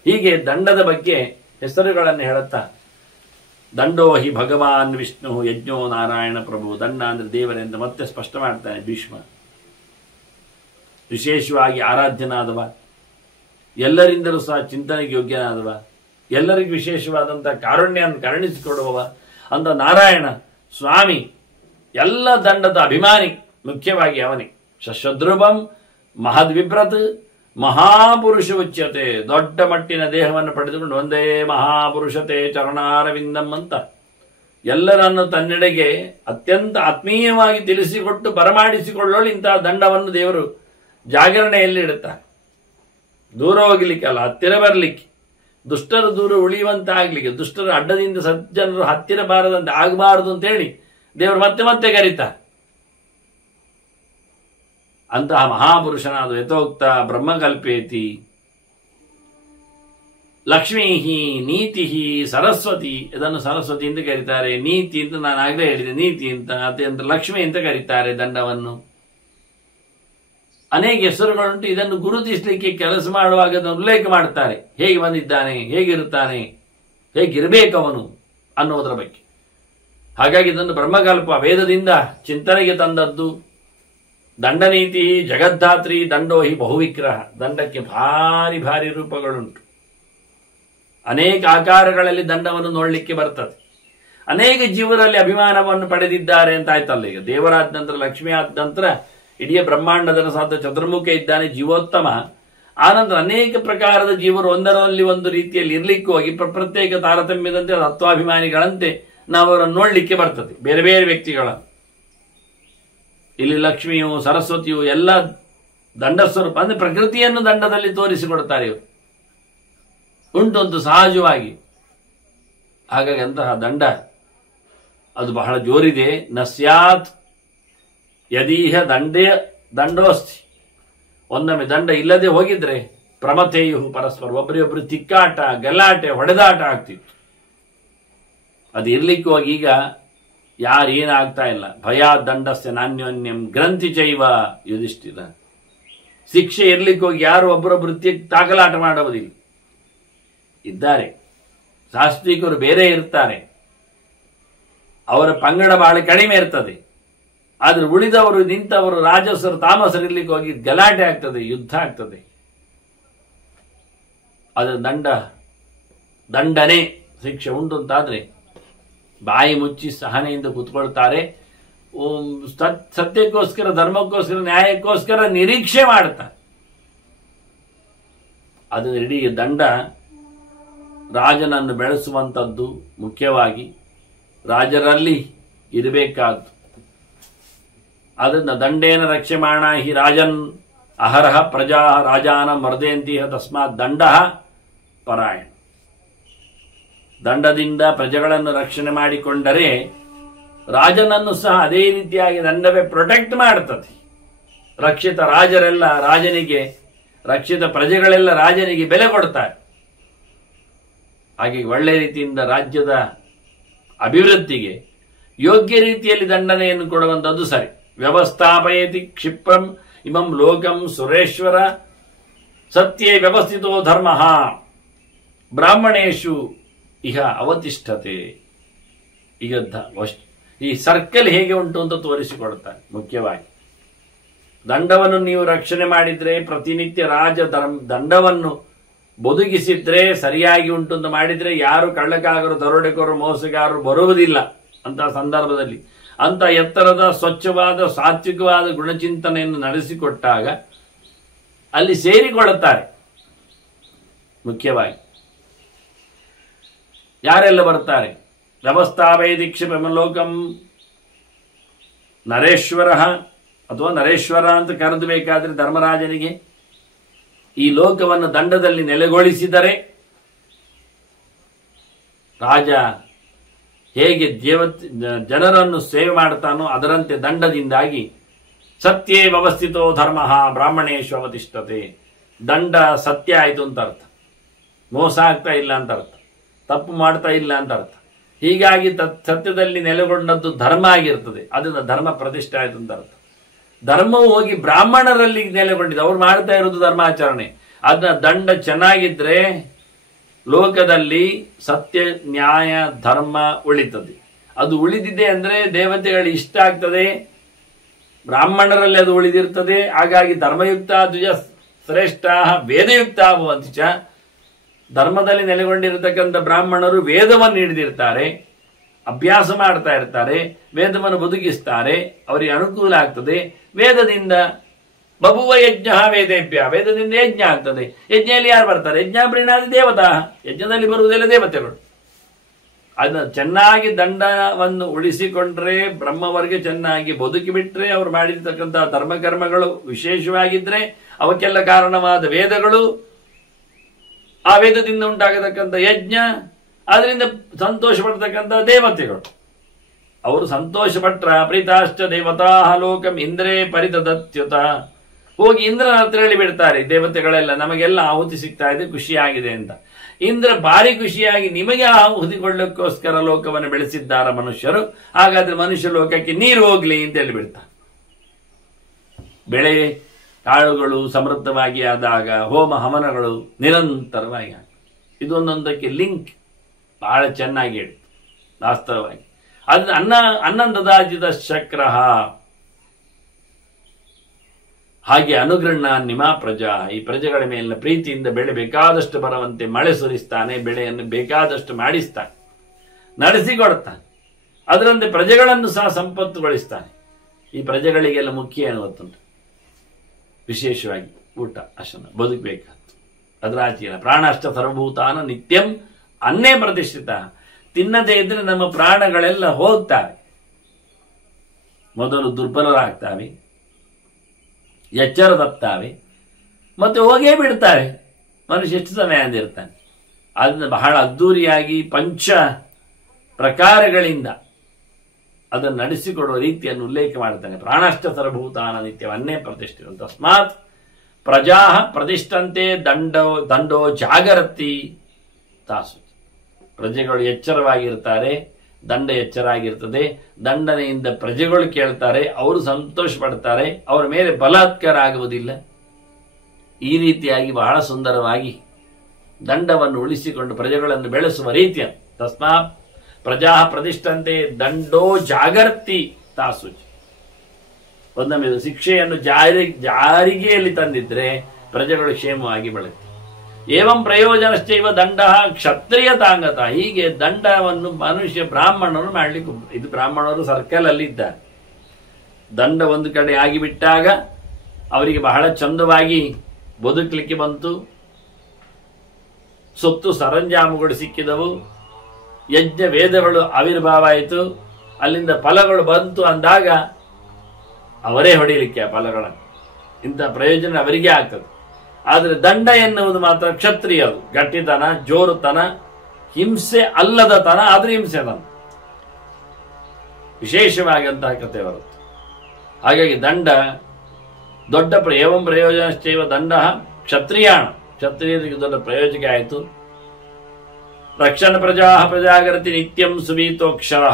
ಹೀಗೆ ದಂಡದ ಬಗ್ಗೆ ಹೆಸರುಗಳನ್ನು ಹೇಳುತ್ತಾ, ದಂಡೋ ಹಿ ಭಗವಾನ್ ವಿಷ್ಣು ಯಜ್ಞೋ ನಾರಾಯಣ ಪ್ರಭು. ದಂಡ ಅಂದ್ರೆ ದೇವರೆಂದು ಮತ್ತೆ ಸ್ಪಷ್ಟ ಮಾಡ್ತಾನೆ ಭೀಷ್ಮ. ವಿಶೇಷವಾಗಿ ಆರಾಧ್ಯನಾದವ, ಎಲ್ಲರಿಂದಲೂ ಸಹ ಚಿಂತನೆಗೆ ಯೋಗ್ಯನಾದವ, ಎಲ್ಲರಿಗೂ ವಿಶೇಷವಾದಂತಹ ಕಾರುಣ್ಯವನ್ನು ಕರುಣಿಸಿಕೊಡುವವ ಅಂತ ನಾರಾಯಣ ಸ್ವಾಮಿ. ಎಲ್ಲ ದಂಡದ ಅಭಿಮಾನಿ ಮುಖ್ಯವಾಗಿ ಅವನೇ. ಶಶದ್ರುಭಂ ಮಹದ್ವಿಭ್ರತ್ ಮಹಾಪುರುಷ ಉಚ್ಯತೆ. ದೊಡ್ಡ ಮಟ್ಟಿನ ದೇಹವನ್ನು ಪಡೆದುಕೊಂಡು ಒಂದೇ ಮಹಾಪುರುಷತೆ ಚರಣಾರವಿಂದಂ ಅಂತ ಎಲ್ಲರನ್ನು ತನ್ನೆಡೆಗೆ ಅತ್ಯಂತ ಆತ್ಮೀಯವಾಗಿ ತಿಳಿಸಿಕೊಟ್ಟು ಬರಮಾಡಿಸಿಕೊಳ್ಳಲು ಇಂತಹ ದಂಡವನ್ನು ದೇವರು ಜಾಗರಣೆಯಲ್ಲಿ ಇಡುತ್ತಾರೆ. ದೂರ ಹೋಗ್ಲಿಕ್ಕಲ್ಲ, ಹತ್ತಿರ ಬರಲಿಕ್ಕೆ, ದುಷ್ಟರು ದೂರ ಉಳಿಯುವಂತಾಗ್ಲಿಕ್ಕೆ, ದುಷ್ಟರ ಅಡ್ಡದಿಂದ ಸಜ್ಜನರು ಹತ್ತಿರ ಬಾರದಂತೆ ಆಗಬಾರದು ಅಂತ ಹೇಳಿ ದೇವರು ಮತ್ತೆ ಮತ್ತೆ ಕರೀತಾರೆ. ಅಂತಹ ಮಹಾಪುರುಷನಾದ ಯಥೋಕ್ತ ಬ್ರಹ್ಮಕಲ್ಪೇತಿ. ಲಕ್ಷ್ಮೀ ನೀತಿ ಸರಸ್ವತಿ, ಇದನ್ನು ಸರಸ್ವತಿ ಅಂತ ಕರೀತಾರೆ. ನೀತಿ ಅಂತ ನಾನು ಆಗಲೇ ಹೇಳಿದೆ, ನೀತಿ ಅಂತ, ಅತ್ಯಂತ ಲಕ್ಷ್ಮಿ ಅಂತ ಕರೀತಾರೆ ದಂಡವನ್ನು. ಅನೇಕ ಹೆಸರುಗಳುಂಟು. ಇದನ್ನು ಗುರುತಿಸಲಿಕ್ಕೆ ಕೆಲಸ ಮಾಡುವಾಗ ಅದನ್ನು ಉಲ್ಲೇಖ ಮಾಡ್ತಾರೆ. ಹೇಗೆ ಬಂದಿದ್ದಾನೆ, ಹೇಗಿರುತ್ತಾನೆ, ಹೇಗಿರಬೇಕು ಅವನು ಅನ್ನೋದರ ಬಗ್ಗೆ. ಹಾಗಾಗಿ ಇದನ್ನು ಬ್ರಹ್ಮಕಲ್ಪ, ವೇದದಿಂದ ಚಿಂತನೆಗೆ ತಂದದ್ದು. ದಂಡನೀತಿ ಜಗದ್ಧಾತ್ರಿ ದಂಡೋ ಹಿ ಬಹುವಿಗ್ರಹ. ದಂಡಕ್ಕೆ ಭಾರಿ ಭಾರಿ ರೂಪಗಳುಂಟು. ಅನೇಕ ಆಕಾರಗಳಲ್ಲಿ ದಂಡವನ್ನು ನೋಡಲಿಕ್ಕೆ ಬರ್ತದೆ. ಅನೇಕ ಜೀವರಲ್ಲಿ ಅಭಿಮಾನವನ್ನು ಪಡೆದಿದ್ದಾರೆ ಅಂತ ಆಯ್ತಲ್ಲ. ಈಗ ದೇವರಾದ ನಂತರ, ಲಕ್ಷ್ಮಿ ಆದ ನಂತರ ಇಡೀ ಬ್ರಹ್ಮಾಂಡದ ಸಾಧ ಚತುರ್ಮುಖ ಇದ್ದಾನೆ, ಜೀವೋತ್ತಮ. ಆನಂತರ ಅನೇಕ ಪ್ರಕಾರದ ಜೀವರು ಒಂದರಲ್ಲಿ ಒಂದು ರೀತಿಯಲ್ಲಿ ಇರ್ಲಿಕ್ಕೆ ಹೋಗಿ ಪ್ರತ್ಯೇಕ ತಾರತಮ್ಯದಂತೆ ತತ್ವಾಭಿಮಾನಿಗಳಂತೆ ನಾವು ಅವರನ್ನು ನೋಡ್ಲಿಕ್ಕೆ ಬರ್ತದೆ, ಬೇರೆ ಬೇರೆ ವ್ಯಕ್ತಿಗಳನ್ನು. ಇಲ್ಲಿ ಲಕ್ಷ್ಮಿಯು ಸರಸ್ವತಿಯು ಎಲ್ಲ ದಂಡ ಸ್ವರೂಪ. ಅಂದ್ರೆ ಪ್ರಕೃತಿಯನ್ನು ದಂಡದಲ್ಲಿ ತೋರಿಸಿಕೊಡ್ತಾರೆ ಇವರು. ಉಂಟು ಒಂದು ಸಹಜವಾಗಿ. ಹಾಗಾಗಿ ಅಂತಹ ದಂಡ ಅದು ಬಹಳ ಜೋರಿದೆ. ನಸ್ಯಾತ್ ಯದೀಹ ದಂಡೋಸ್ತಿ. ಒಂದೊಮ್ಮೆ ದಂಡ ಇಲ್ಲದೆ ಹೋಗಿದ್ರೆ ಪ್ರಮಥೇಯು ಪರಸ್ಪರ, ಒಬ್ಬರಿಗೊಬ್ಬರು ತಿಕ್ಕಾಟ, ಗಲಾಟೆ, ಹೊಡೆದಾಟ ಆಗ್ತಿತ್ತು. ಅದು ಇರ್ಲಿಕ್ಕೆ ಹೋಗಿ ಈಗ ಯಾರೇನಾಗ್ತಾ ಇಲ್ಲ. ಭಯ ದಂಡಸ್ಯ ನಾನ್ಯೋನ್ಯಂ ಗ್ರಂಥಿ ಚೈವ ಯುಧಿಷ್ಠಿರ. ಶಿಕ್ಷೆ ಇರ್ಲಿಕ್ಕೆ ಹೋಗಿ ಯಾರು ಒಬ್ಬರೊಬ್ಬರು ತಾಕಲಾಟ ಮಾಡುವುದಿಲ್ಲ. ಇದ್ದಾರೆ ಸಾತ್ವಿಕರು ಬೇರೆ ಇರ್ತಾರೆ, ಅವರ ಪಂಗಡ ಬಹಳ ಕಡಿಮೆ ಇರ್ತದೆ. ಆದ್ರೆ ಉಳಿದವರು ನಿಂತವರು ರಾಜಸರು ತಾಮಸರು ಇರ್ಲಿಕ್ಕೆ ಹೋಗಿ ಗಲಾಟೆ ಆಗ್ತದೆ, ಯುದ್ಧ ಆಗ್ತದೆ. ಅದು ದಂಡನೆ ಶಿಕ್ಷೆ ಉಂಟು ಅಂತಾದ್ರೆ ಬಾಯಿ ಮುಚ್ಚಿ ಸಹನೆಯಿಂದ ಕೂತ್ಕೊಳ್ತಾರೆ. ಸತ್ಯಕ್ಕೋಸ್ಕರ, ಧರ್ಮಕ್ಕೋಸ್ಕರ, ನ್ಯಾಯಕ್ಕೋಸ್ಕರ ನಿರೀಕ್ಷೆ ಮಾಡ್ತಾರೆ. ಅದು ಇಡೀ ದಂಡ ರಾಜನನ್ನು ಬೆಳೆಸುವಂಥದ್ದು, ಮುಖ್ಯವಾಗಿ ರಾಜರಲ್ಲಿ ಇರಬೇಕಾದ್ದು. ಅದನ್ನ ದಂಡೇನ ರಕ್ಷಮಾಣ ಹಿ ರಾಜನ್ ಅಹರಹ ಪ್ರಜಾ ರಾಜಾನ ಮರ್ದೇಂತಿಹ ತಸ್ಮಾತ್ ದಂಡ ಪರಾಯಣ. ದಂಡದಿಂದ ಪ್ರಜೆಗಳನ್ನು ರಕ್ಷಣೆ ಮಾಡಿಕೊಂಡರೆ ರಾಜನನ್ನು ಸಹ ಅದೇ ರೀತಿಯಾಗಿ ದಂಡವೇ ಪ್ರೊಟೆಕ್ಟ್ ಮಾಡುತ್ತದೆ. ರಕ್ಷಿತ ರಾಜರೆಲ್ಲ ರಾಜನಿಗೆ, ರಕ್ಷಿತ ಪ್ರಜೆಗಳೆಲ್ಲ ರಾಜನಿಗೆ ಬೆಲೆ ಕೊಡ್ತಾರೆ. ಹಾಗೆ ಒಳ್ಳೆ ರೀತಿಯಿಂದ ರಾಜ್ಯದ ಅಭಿವೃದ್ಧಿಗೆ ಯೋಗ್ಯ ರೀತಿಯಲ್ಲಿ ದಂಡನೆಯನ್ನು ಕೊಡುವಂಥದ್ದು ಸರಿ. ವ್ಯವಸ್ಥಾಪಯತಿ ಕ್ಷಿಪ್ರಂ ಇಮಂ ಲೋಕಂ ಸುರೇಶ್ವರ ಸತ್ಯೇ ವ್ಯವಸ್ಥಿತೋ ಧರ್ಮ ಬ್ರಾಹ್ಮಣೇಶು ಇಹ ಅವತಿಷ್ಠತೆ. ಈಗ ಈ ಸರ್ಕಲ್ ಹೇಗೆ ಉಂಟು ಅಂತ ತೋರಿಸಿಕೊಡ್ತಾರೆ. ಮುಖ್ಯವಾಗಿ ದಂಡವನ್ನು ನೀವು ರಕ್ಷಣೆ ಮಾಡಿದ್ರೆ, ಪ್ರತಿನಿತ್ಯ ದಂಡವನ್ನು ಬದುಕಿಸಿದ್ರೆ, ಸರಿಯಾಗಿ ಉಂಟು ಅಂತ ಮಾಡಿದ್ರೆ ಯಾರು ಕಳ್ಳಕಾಗರು, ದರೋಡೆಕೋರು, ಮೋಸಗಾರರು ಬರುವುದಿಲ್ಲ. ಅಂತ ಸಂದರ್ಭದಲ್ಲಿ ಅಂತ ಎತ್ತರದ ಸ್ವಚ್ಛವಾದ ಸಾತ್ವಿಕವಾದ ಗುಣಚಿಂತನೆಯನ್ನು ನಡೆಸಿಕೊಟ್ಟಾಗ ಅಲ್ಲಿ ಸೇರಿಕೊಳ್ಳುತ್ತಾರೆ. ಮುಖ್ಯವಾಗಿ ಯಾರೆಲ್ಲ ಬರ್ತಾರೆ? ವ್ಯವಸ್ಥಾಪಯತಿ ಲೋಕಂ ನರೇಶ್ವರ ಅಥವಾ ನರೇಶ್ವರ ಅಂತ ಕರೆದು ಬೇಕಾದ್ರೆ ಧರ್ಮರಾಜನಿಗೆ ಈ ಲೋಕವನ್ನು ದಂಡದಲ್ಲಿ ನೆಲೆಗೊಳಿಸಿದರೆ ರಾಜ ಹೇಗೆ ಜನರನ್ನು ಸೇವೆ ಮಾಡ್ತಾನೋ ಅದರಂತೆ ದಂಡದಿಂದಾಗಿ ಸತ್ಯೇ ವ್ಯವಸ್ಥಿತೋ ಧರ್ಮ ಬ್ರಾಹ್ಮಣೇಶು ಅವತಿಷ್ಠತೆ. ದಂಡ ಸತ್ಯ ಆಯಿತು ಅಂತ ಅರ್ಥ, ಮೋಸ ಆಗ್ತಾ ಇಲ್ಲ ಅಂತ ಅರ್ಥ, ತಪ್ಪು ಮಾಡ್ತಾ ಇಲ್ಲ ಅಂತ ಅರ್ಥ. ಹೀಗಾಗಿ ಸತ್ಯದಲ್ಲಿ ನೆಲೆಗೊಂಡದ್ದು ಧರ್ಮ ಆಗಿರ್ತದೆ, ಅದನ್ನ ಧರ್ಮ ಪ್ರತಿಷ್ಠೆ ಆಯಿತು ಅಂತ ಅರ್ಥ. ಧರ್ಮವು ಹೋಗಿ ಬ್ರಾಹ್ಮಣರಲ್ಲಿ ನೆಲೆಗೊಂಡಿದೆ, ಅವ್ರು ಮಾಡ್ತಾ ಇರೋದು ಧರ್ಮಾಚರಣೆ. ಅದನ್ನ ದಂಡ ಚೆನ್ನಾಗಿದ್ರೆ ಲೋಕದಲ್ಲಿ ಸತ್ಯ ನ್ಯಾಯ ಧರ್ಮ ಉಳಿತದೆ. ಅದು ಉಳಿದಿದೆ ಅಂದ್ರೆ ದೇವತೆಗಳಿಗೆ ಇಷ್ಟ ಆಗ್ತದೆ, ಬ್ರಾಹ್ಮಣರಲ್ಲಿ ಅದು ಉಳಿದಿರ್ತದೆ. ಹಾಗಾಗಿ ಧರ್ಮಯುಕ್ತ ದ್ವಿಜ ಶ್ರೇಷ್ಠ ವೇದಯುಕ್ತ ಆಗುವಂತ ಧರ್ಮದಲ್ಲಿ ನೆಲೆಗೊಂಡಿರತಕ್ಕಂಥ ಬ್ರಾಹ್ಮಣರು ವೇದವನ್ನು ಹಿಡಿದಿರ್ತಾರೆ, ಅಭ್ಯಾಸ ಮಾಡ್ತಾ ಇರ್ತಾರೆ, ವೇದವನ್ನು ಬದುಕಿಸ್ತಾರೆ, ಅವರಿಗೆ ಅನುಕೂಲ ಆಗ್ತದೆ. ವೇದದಿಂದ ಬಭುವ ಯಜ್ಞ ವೇದೇಭ್ಯ, ವೇದದಿಂದ ಯಜ್ಞ ಆಗ್ತದೆ. ಯಜ್ಞದಲ್ಲಿ ಯಾರು ಬರ್ತಾರೆ? ಯಜ್ಞ ಪ್ರೀಣಾದಿ ದೇವತಾ, ಯಜ್ಞದಲ್ಲಿ ಬರುವುದೆಲ್ಲ ದೇವತೆಗಳು. ಅದನ್ನ ಚೆನ್ನಾಗಿ ದಂಡವನ್ನು ಉಳಿಸಿಕೊಂಡ್ರೆ, ಬ್ರಹ್ಮವರ್ಗ ಚೆನ್ನಾಗಿ ಬದುಕಿ ಬಿಟ್ರೆ, ಅವರು ಮಾಡಿರ್ತಕ್ಕಂತಹ ಧರ್ಮಕರ್ಮಗಳು ವಿಶೇಷವಾಗಿದ್ರೆ, ಅವಕ್ಕೆಲ್ಲ ಕಾರಣವಾದ ವೇದಗಳು, ಆ ವೇದದಿಂದ ಉಂಟಾಗತಕ್ಕಂಥ ಯಜ್ಞ, ಅದರಿಂದ ಸಂತೋಷ ಪಡ್ತಕ್ಕಂಥ ದೇವತೆಗಳು, ಅವರು ಸಂತೋಷ ಪಟ್ರ ಪ್ರೀತಾಶ್ಚ ದೇವತಾ ಲೋಕಂ ಇಂದ್ರೇ ಪರಿತದತ್ಯುತ. ಹೋಗಿ ಇಂದ್ರನ ಹತ್ರ ಹೇಳಿ ಬಿಡ್ತಾರೆ ದೇವತೆಗಳೆಲ್ಲ, ನಮಗೆಲ್ಲ ಆಹುತಿ ಸಿಗ್ತಾ ಇದೆ, ಖುಷಿಯಾಗಿದೆ ಅಂತ. ಇಂದ್ರ ಭಾರಿ ಖುಷಿಯಾಗಿ, ನಿಮಗೆ ಆಹುತಿಕೊಳ್ಳೋಕ್ಕೋಸ್ಕರ ಲೋಕವನ್ನು ಬೆಳೆಸಿದ್ದಾರ ಮನುಷ್ಯರು, ಹಾಗಾದ್ರೆ ಮನುಷ್ಯ ಲೋಕಕ್ಕೆ ನೀರು ಹೋಗ್ಲಿ ಅಂತ ಹೇಳಿಬಿಡ್ತಾರೆ. ಬೆಳೆ ಕಾಳುಗಳು ಸಮೃದ್ಧವಾಗಿ ಆದಾಗ ಹೋಮ ಹವನಗಳು ನಿರಂತರವಾಗಿ ಇದೊಂದೊಂದಕ್ಕೆ ಲಿಂಕ್ ಬಹಳ ಚೆನ್ನಾಗಿ ಹೇಳಿ ವಾಸ್ತವವಾಗಿ. ಅದು ಅನ್ನಂದದಾಜಿತ ಚಕ್ರ. ಹಾಗೆ ಅನುಗ್ರಹಣ ನಿಮಾ ಪ್ರಜಾ, ಈ ಪ್ರಜೆಗಳ ಮೇಲಿನ ಪ್ರೀತಿಯಿಂದ ಬೆಳೆ ಬೇಕಾದಷ್ಟು ಬರುವಂತೆ ಮಳೆ ಸುರಿಸ್ತಾನೆ, ಬೆಳೆಯನ್ನು ಬೇಕಾದಷ್ಟು ಮಾಡಿಸ್ತಾನೆ, ನಡೆಸಿಕೊಡ್ತಾನೆ. ಅದರಂತೆ ಪ್ರಜೆಗಳನ್ನು ಸಹ ಸಂಪತ್ತುಗೊಳಿಸ್ತಾನೆ. ಈ ಪ್ರಜೆಗಳಿಗೆಲ್ಲ ಮುಖ್ಯ ಏನು ಗೊತ್ತುಂಟು? ವಿಶೇಷವಾಗಿ ಊಟ, ಅಶನ, ಬದುಕಬೇಕಾದ ಅದರ ಆಚೆಯ ಪ್ರಾಣಾಷ್ಟ ಸರ್ವಭೂತಾನ ನಿತ್ಯಂ ಅನ್ನೇ ಪ್ರತಿಷ್ಠಿತ. ತಿನ್ನದೇ ಇದ್ರೆ ನಮ್ಮ ಪ್ರಾಣಗಳೆಲ್ಲ ಹೋಗ್ತವೆ, ಮೊದಲು ದುರ್ಬಲರಾಗ್ತಾವೆ, ಎಚ್ಚರ ತಪ್ತಾವೆ, ಮತ್ತೆ ಹೋಗೇ ಬಿಡ್ತಾವೆ. ಮನುಷ್ಯ ಎಷ್ಟು ಸಮಯ ಅಂದಿರ್ತಾನೆ. ಅದನ್ನು ಬಹಳ ಅದ್ದೂರಿಯಾಗಿ ಪಂಚ ಪ್ರಕಾರಗಳಿಂದ ಅದನ್ನು ನಡೆಸಿಕೊಡುವ ರೀತಿಯನ್ನು ಉಲ್ಲೇಖ ಮಾಡ್ತಾನೆ. ಪ್ರಾಣಾಷ್ಟ ಸರ್ವಭೂತಾನ ನಿತ್ಯವನ್ನೇ ಪ್ರತಿಷ್ಠಿತ. ತಸ್ಮಾತ್ ಪ್ರಜಾ ಪ್ರತಿಷ್ಠಂತೆ ದಂಡೋ ಜಾಗರತಿ ತಾಸು. ಪ್ರಜೆಗಳು ಎಚ್ಚರವಾಗಿರ್ತಾರೆ, ದಂಡ ಎಚ್ಚರಾಗಿರ್ತದೆ. ದಂಡನೆಯಿಂದ ಪ್ರಜೆಗಳು ಕೇಳ್ತಾರೆ, ಅವರು ಸಂತೋಷ ಪಡ್ತಾರೆ, ಅವರ ಮೇಲೆ ಬಲಾತ್ಕಾರ ಆಗುವುದಿಲ್ಲ. ಈ ರೀತಿಯಾಗಿ ಬಹಳ ಸುಂದರವಾಗಿ ದಂಡವನ್ನು ಉಳಿಸಿಕೊಂಡು ಪ್ರಜೆಗಳನ್ನು ಬೆಳೆಸುವ ರೀತಿಯ ತಸ್ಮಾ ಪ್ರಜಾ ಪ್ರತಿಷ್ಠಂತೆ ದಂಡೋ ಜಾಗರ್ತಿ ತಾಸು. ಒಂದೊಮ್ಮೆ ಶಿಕ್ಷೆಯನ್ನು ಜಾರಿಗೆಯಲ್ಲಿ ತಂದಿದ್ರೆ ಪ್ರಜೆಗಳು ಕ್ಷೇಮವಾಗಿ ಬೆಳೆಯುತ್ತೆ. ಏವಂ ಪ್ರಯೋಜನಶ್ಚೈವ ದಂಡ ಕ್ಷತ್ರಿಯ ತಾಂಗತ. ಹೀಗೆ ದಂಡವನ್ನು ಮನುಷ್ಯ ಬ್ರಾಹ್ಮಣರು ಮಾಡ್ಲಿಕ್ಕೆ, ಇದು ಬ್ರಾಹ್ಮಣರು ಸರ್ಕಲ್ ಅಲ್ಲಿ ಇದ್ದಾರೆ. ದಂಡ ಒಂದು ಕಡೆ ಆಗಿಬಿಟ್ಟಾಗ ಅವರಿಗೆ ಬಹಳ ಚಂದವಾಗಿ ಬದುಕಲಿಕ್ಕೆ ಬಂತು. ಸೊತ್ತು ಸರಂಜಾಮುಗಳು ಸಿಕ್ಕಿದವು, ಯಜ್ಞ ವೇದಗಳು ಆವಿರ್ಭಾವ ಆಯಿತು, ಅಲ್ಲಿಂದ ಫಲಗಳು ಬಂತು ಅಂದಾಗ ಅವರೇ ಹೊಡೆಯಲಿಕ್ಕೆ ಆ ಫಲಗಳನ್ನು. ಇಂಥ ಪ್ರಯೋಜನ ಅವರಿಗೆ ಆಗ್ತದೆ. ಆದರೆ ದಂಡ ಎನ್ನುವುದು ಮಾತ್ರ ಕ್ಷತ್ರಿಯರು, ಗಟ್ಟಿತನ, ಜೋರುತನ, ಹಿಂಸೆ ಅಲ್ಲದ ತನ, ಆದ್ರೆ ಹಿಂಸೆ ತನ, ವಿಶೇಷವಾಗಿ ಅಂತಹ ಕಥೆ ಬರುತ್ತೆ. ಹಾಗಾಗಿ ದಂಡ ದೊಡ್ಡ ಏವಂ ಪ್ರಯೋಜನಶ್ಚೈವ ದಂಡ ಕ್ಷತ್ರಿಯಾಣ, ಕ್ಷತ್ರಿಯರಿಗೆ ದೊಡ್ಡ ಪ್ರಯೋಜಕ ಆಯಿತು. ರಕ್ಷಣ ಪ್ರಜಾ ಪ್ರಜಾಗರತಿ ನಿತ್ಯಂ ಸುವೀತೋಕ್ಷರ.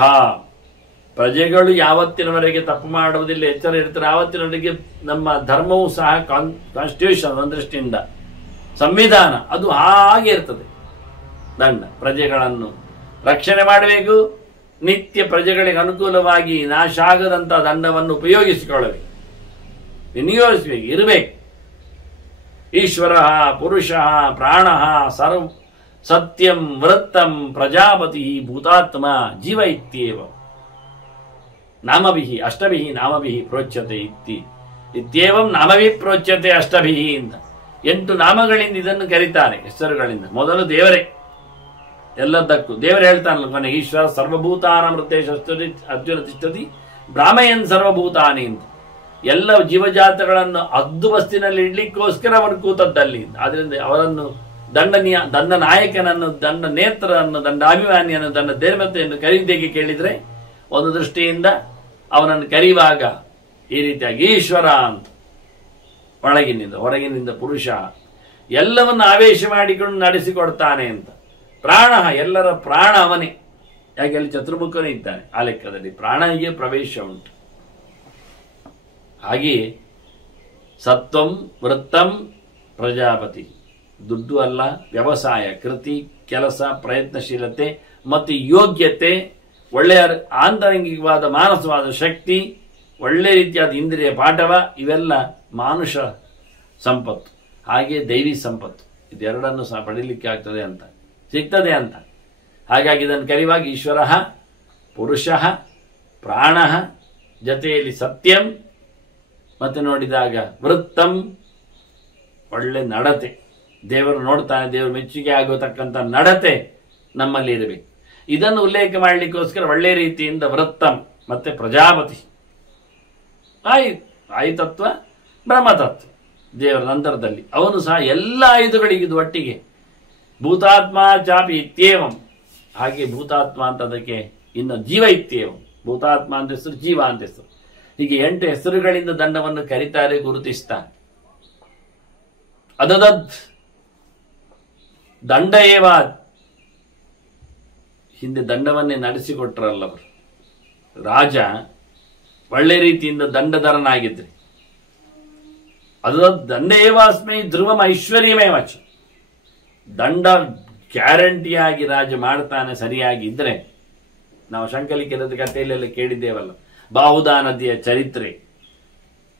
ಪ್ರಜೆಗಳು ಯಾವತ್ತಿನವರೆಗೆ ತಪ್ಪು ಮಾಡುವುದಿಲ್ಲ, ಎಚ್ಚರ ಇರ್ತಾರೆ, ಆವತ್ತಿನವರೆಗೆ ನಮ್ಮ ಧರ್ಮವೂ ಸಹ ಕಾನ್ಸ್ಟಿಟ್ಯೂಷನ್ ಒಂದು ದೃಷ್ಟಿಯಿಂದ ಸಂವಿಧಾನ ಅದು ಹಾಗೆ ಇರ್ತದೆ. ದಂಡ ಪ್ರಜೆಗಳನ್ನು ರಕ್ಷಣೆ ಮಾಡಬೇಕು, ನಿತ್ಯ ಪ್ರಜೆಗಳಿಗೆ ಅನುಕೂಲವಾಗಿ ನಾಶ ಆಗದಂತಹ ದಂಡವನ್ನು ಉಪಯೋಗಿಸಿಕೊಳ್ಳಬೇಕು, ವಿನಿಯೋಗಿಸಬೇಕು, ಇರಬೇಕು. ಈಶ್ವರ ಪುರುಷ ಪ್ರಾಣ ಸರ್ವ ಸತ್ಯಂ ವೃತ್ತಂ ಪ್ರಜಾಪತಿ ಭೂತಾತ್ಮ ಜೀವ ಇತ್ಯೇವ ನಾಮಭಿಹಿ ಅಷ್ಟಭಿಹಿ ನಾಮಭಿಹಿ ಪ್ರೋಚ್ಯತೆ ಇತ್ಯೇವಂ ನಾಮಭಿ ಪ್ರೋಚ್ಯತೆ ಅಷ್ಟಭಿಹಿ ಅಂತ 8 ನಾಮಗಳಿಂದ ಇದನ್ನು ಕರೀತಾರೆ, ಹೆಸರುಗಳಿಂದ. ಮೊದಲು ದೇವರೇ, ಎಲ್ಲದಕ್ಕೂ ದೇವರು ಹೇಳ್ತಾನಲ್ಲ ಕೊನೆಗೆ, ಈಶ್ವರ ಸರ್ವಭೂತಾನ ಮೃತೇಶ ಅರ್ಜುನ ತಿಷ್ಠತಿ ಬ್ರಾಹ್ಮಯನ್ ಸರ್ವಭೂತಾನಿ ಅಂತ. ಎಲ್ಲ ಜೀವಜಾತಗಳನ್ನು ಹದ್ದು ಬಸ್ತಿನಲ್ಲಿ ಇಡ್ಲಿಕ್ಕೋಸ್ಕರ ಅವರು ಕೂತದ್ದಲ್ಲಿ. ಆದ್ರಿಂದ ಅವರನ್ನು ದಂಡ ನಾಯಕನನ್ನು, ದಂಡ ನೇತ್ರರನ್ನು, ದಂಡಾಭಿಮಾನಿಯನ್ನು, ದಂಡ ದೇವತೆಯನ್ನು ಕರೀದೇಗೆ ಕೇಳಿದ್ರೆ, ಒಂದು ದೃಷ್ಟಿಯಿಂದ ಅವನನ್ನು ಕರೆಯುವಾಗ ಈ ರೀತಿಯಾಗಿ ಈಶ್ವರ ಅಂತ, ಒಳಗಿನಿಂದ ಹೊರಗಿನಿಂದ ಪುರುಷ, ಎಲ್ಲವನ್ನು ಆವೇಶ ಮಾಡಿಕೊಂಡು ನಡೆಸಿಕೊಡ್ತಾನೆ ಅಂತ. ಪ್ರಾಣ, ಎಲ್ಲರ ಪ್ರಾಣ ಅವನೇ. ಯಾಕೆ ಅಲ್ಲಿ ಚತುರ್ಮುಖನೇ ಇದ್ದಾನೆ, ಆ ಲೆಕ್ಕದಲ್ಲಿ ಪ್ರಾಣನಿಗೆ ಪ್ರವೇಶ ಉಂಟು. ಹಾಗೆಯೇ ಸತ್ವಂ ವೃತ್ತಂ ಪ್ರಜಾಪತಿ, ದುಡ್ಡು ಅಲ್ಲ, ವ್ಯವಸಾಯ, ಕೃತಿ, ಕೆಲಸ, ಪ್ರಯತ್ನಶೀಲತೆ ಮತ್ತು ಯೋಗ್ಯತೆ, ಒಳ್ಳೆಯ ಆಂತರಂಗಿಕವಾದ ಮಾನಸವಾದ ಶಕ್ತಿ, ಒಳ್ಳೆ ರೀತಿಯಾದ ಇಂದ್ರಿಯ ಪಾಠವ, ಇವೆಲ್ಲ ಮಾನುಷ ಸಂಪತ್ತು. ಹಾಗೆ ದೈವಿ ಸಂಪತ್ತು, ಇದೆರಡನ್ನು ಸಹ ಪಡೀಲಿಕ್ಕೆ ಆಗ್ತದೆ ಅಂತ, ಸಿಗ್ತದೆ ಅಂತ. ಹಾಗಾಗಿ ಇದನ್ನು ಕರೆಯುವಾಗ ಈಶ್ವರ ಪುರುಷ ಪ್ರಾಣ, ಜೊತೆಯಲ್ಲಿ ಸತ್ಯಂ, ಮತ್ತೆ ನೋಡಿದಾಗ ವೃತ್ತಂ, ಒಳ್ಳೆ ನಡತೆ, ದೇವರು ನೋಡ್ತಾನೆ, ದೇವರು ಮೆಚ್ಚುಗೆ ಆಗೋತಕ್ಕಂಥ ನಡತೆ ನಮ್ಮಲ್ಲಿ ಇರಬೇಕು. ಇದನ್ನು ಉಲ್ಲೇಖ ಮಾಡಲಿಕ್ಕೋಸ್ಕರ ಒಳ್ಳೆ ರೀತಿಯಿಂದ ವೃತ್ತಂ ಮತ್ತೆ ಪ್ರಜಾಪತಿ, ಆಯುತತ್ವ ಬ್ರಹ್ಮತತ್ವ ದೇವರ ನಂತರದಲ್ಲಿ ಅವನು ಸಹ ಎಲ್ಲ ಆಯುಧಗಳಿಗಿದು ಒಟ್ಟಿಗೆ. ಭೂತಾತ್ಮ ಚಾಪಿ ಇತ್ಯೇವಂ, ಹಾಗೆ ಭೂತಾತ್ಮ ಅಂತ ಅದಕ್ಕೆ ಇನ್ನು ಜೀವ ಇತ್ಯೇವಂ, ಭೂತಾತ್ಮ ಅಂತ ಹೆಸರು, ಜೀವ ಅಂತ ಹೆಸರು, ಹೀಗೆ 8 ಹೆಸರುಗಳಿಂದ ದಂಡವನ್ನು ಕರೀತಾರೆ, ಗುರುತಿಸ್ತಾನೆ. ಅದದದ್ ದಂಡ ಏವ, ಹಿಂದೆ ದಂಡವನ್ನೇ ನಡೆಸಿಕೊಟ್ರಲ್ಲವರು. ರಾಜ ಒಳ್ಳೆ ರೀತಿಯಿಂದ ದಂಡಧರನಾಗಿದ್ರೆ, ಅದು ದಂಡ ಏವಾಸ್ಮೈ ಧ್ರುವಂ ಐಶ್ವರ್ಯಮೇ ವಚ, ದಂಡ ಗ್ಯಾರಂಟಿಯಾಗಿ ರಾಜ ಮಾಡ್ತಾನೆ ಸರಿಯಾಗಿ ಇದ್ರೆ. ನಾವು ಶಂಕಲಿಕೆರದ ಕಥೆಯಲ್ಲೆಲ್ಲ ಕೇಳಿದ್ದೇವಲ್ಲ, ಬಾಹುದಾ ನದಿಯ ಚರಿತ್ರೆ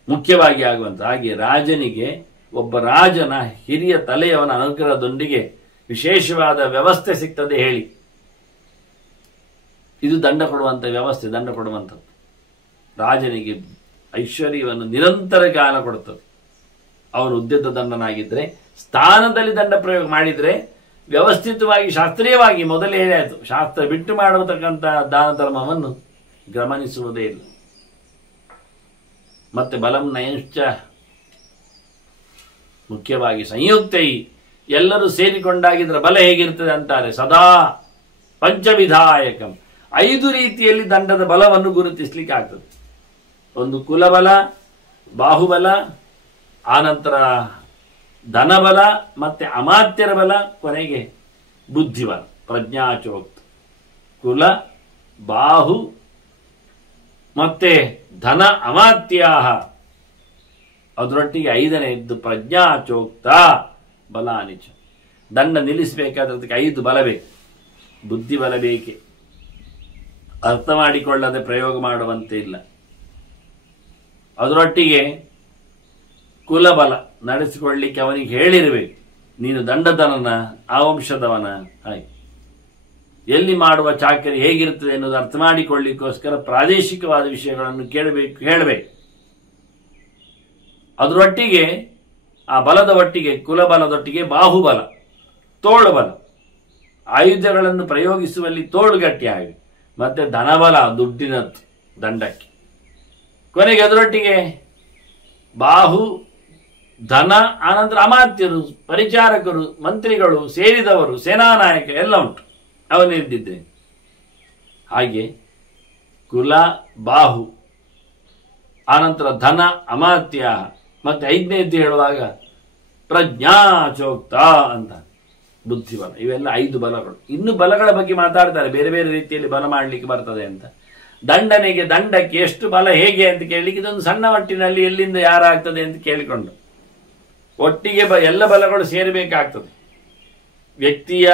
ಮುಖ್ಯವಾಗಿ ಆಗುವಂತ. ಹಾಗೆ ರಾಜನಿಗೆ, ಒಬ್ಬ ರಾಜನ ಹಿರಿಯ ತಲೆಯವನ ಅನುಗ್ರಹದೊಂದಿಗೆ ವಿಶೇಷವಾದ ವ್ಯವಸ್ಥೆ ಸಿಗ್ತದೆ ಹೇಳಿ. ಇದು ದಂಡ ಕೊಡುವಂತ ವ್ಯವಸ್ಥೆ, ದಂಡ ಕೊಡುವಂಥದ್ದು. ರಾಜನಿಗೆ ಐಶ್ವರ್ಯವನ್ನು ನಿರಂತರ ಕಾಲ ಕೊಡುತ್ತದೆ. ಅವನು ಉದ್ಯತ ದಂಡನಾಗಿದ್ರೆ, ಸ್ಥಾನದಲ್ಲಿ ದಂಡ ಪ್ರಯೋಗ ಮಾಡಿದ್ರೆ ವ್ಯವಸ್ಥಿತವಾಗಿ ಶಾಸ್ತ್ರೀಯವಾಗಿ ಮೊದಲೇ ಹೇಳಿಯಾಯಿತು, ಶಾಸ್ತ್ರ ಬಿಟ್ಟು ಮಾಡತಕ್ಕಂಥ ದಾನ ಧರ್ಮವನ್ನು ಗಮನಿಸುವುದೇ ಇಲ್ಲ. ಮತ್ತೆ ಬಲಂ ನಯಶ್ಚ, ಮುಖ್ಯವಾಗಿ ಸಂಯುಕ್ತೈ, ಎಲ್ಲರೂ ಸೇರಿಕೊಂಡಾಗಿದ್ರೆ ಬಲ ಹೇಗಿರ್ತದೆ ಅಂತಾರೆ. ಸದಾ ಪಂಚವಿಧಾಯಕಂ, 5 ರೀತಿಯಲ್ಲಿ ದಂಡದ ಬಲವನ್ನು ಗುರುತಿಸ್ಲಿಕ್ಕೆ ಆಗ್ತದೆ. ಒಂದು ಕುಲಬಲ, ಬಾಹುಬಲ, ಆನಂತರ ಧನಬಲ ಮತ್ತೆ ಅಮಾತ್ಯರ ಬಲ, ಕೊನೆಗೆ ಬುದ್ಧಿಬಲ. ಪ್ರಜ್ಞಾಚೋಕ್ತ ಕುಲ ಬಾಹು ಮತ್ತೆ ಧನ ಅಮಾತ್ಯಾಹ, ಅದರೊಟ್ಟಿಗೆ ಐದನೆಯದ್ದು ಪ್ರಜ್ಞಾಚೋಕ್ತ ಬಲಾನಿಚ. ದಂಡ ನಿಲ್ಲಿಸಬೇಕಾದ್ರೆ ಅದಕ್ಕೆ 5 ಬಲ ಬೇಕು. ಬುದ್ಧಿ ಬಲ ಬೇಕೆ, ಅರ್ಥ ಮಾಡಿಕೊಳ್ಳದೆ ಪ್ರಯೋಗ ಮಾಡುವಂತೆ ಇಲ್ಲ. ಅದರೊಟ್ಟಿಗೆ ಕುಲಬಲ, ನಡೆಸಿಕೊಳ್ಳಿಕ್ಕೆ ಅವನಿಗೆ ಹೇಳಿರಬೇಕು, ನೀನು ದಂಡದನನ ಆ ವಂಶದವನ, ಹಾಗೆ ಎಲ್ಲಿ ಮಾಡುವ ಚಾಕರಿ ಹೇಗಿರ್ತದೆ ಎನ್ನುವುದು ಅರ್ಥ ಮಾಡಿಕೊಳ್ಳಿಕ್ಕೋಸ್ಕರ ಪ್ರಾದೇಶಿಕವಾದ ವಿಷಯಗಳನ್ನು ಕೇಳಬೇಕು, ಹೇಳಬೇಕು. ಅದರೊಟ್ಟಿಗೆ ಆ ಬಲದ ಒಟ್ಟಿಗೆ ಕುಲಬಲದೊಟ್ಟಿಗೆ ಬಾಹುಬಲ, ತೋಳುಬಲ, ಆಯುಧಗಳನ್ನು ಪ್ರಯೋಗಿಸುವಲ್ಲಿ ತೋಳುಗಟ್ಟಿಯಾಗಿ, ಮತ್ತೆ ಧನಬಲ, ದುಡ್ಡಿನದ್ದು ದಂಡಕ್ಕೆ. ಕೊನೆಗೆ ಅದರೊಟ್ಟಿಗೆ ಬಾಹು ಧನ, ಆನಂತರ ಅಮಾತ್ಯರು, ಪರಿಚಾರಕರು, ಮಂತ್ರಿಗಳು ಸೇರಿದವರು, ಸೇನಾನಾಯಕ ಎಲ್ಲ ಉಂಟು ಅವನಿದ್ದಿದ್ರೆ. ಹಾಗೆ ಕುಲ ಬಾಹು, ಆನಂತರ ಧನ ಅಮಾತ್ಯ, ಮತ್ತೆ 5ನೇದ್ದು ಹೇಳುವಾಗ ಪ್ರಜ್ಞಾಚೋಕ್ತ ಅಂತ ಬುದ್ಧಿಬಲ. ಇವೆಲ್ಲ 5 ಬಲಗಳು. ಇನ್ನು ಬಲಗಳ ಬಗ್ಗೆ ಮಾತಾಡ್ತಾರೆ, ಬೇರೆ ಬೇರೆ ರೀತಿಯಲ್ಲಿ ಬಲ ಮಾಡಲಿಕ್ಕೆ ಬರ್ತದೆ ಅಂತ. ದಂಡಕ್ಕೆ ಎಷ್ಟು ಬಲ ಹೇಗೆ ಅಂತ ಕೇಳಲಿಕ್ಕೆ ಇದೊಂದು ಸಣ್ಣ ಮಟ್ಟಿನಲ್ಲಿ ಎಲ್ಲಿಂದ ಯಾರಾಗ್ತದೆ ಅಂತ ಕೇಳಿಕೊಂಡು ಒಟ್ಟಿಗೆ ಎಲ್ಲ ಬಲಗಳು ಸೇರಬೇಕಾಗ್ತದೆ. ವ್ಯಕ್ತಿಯ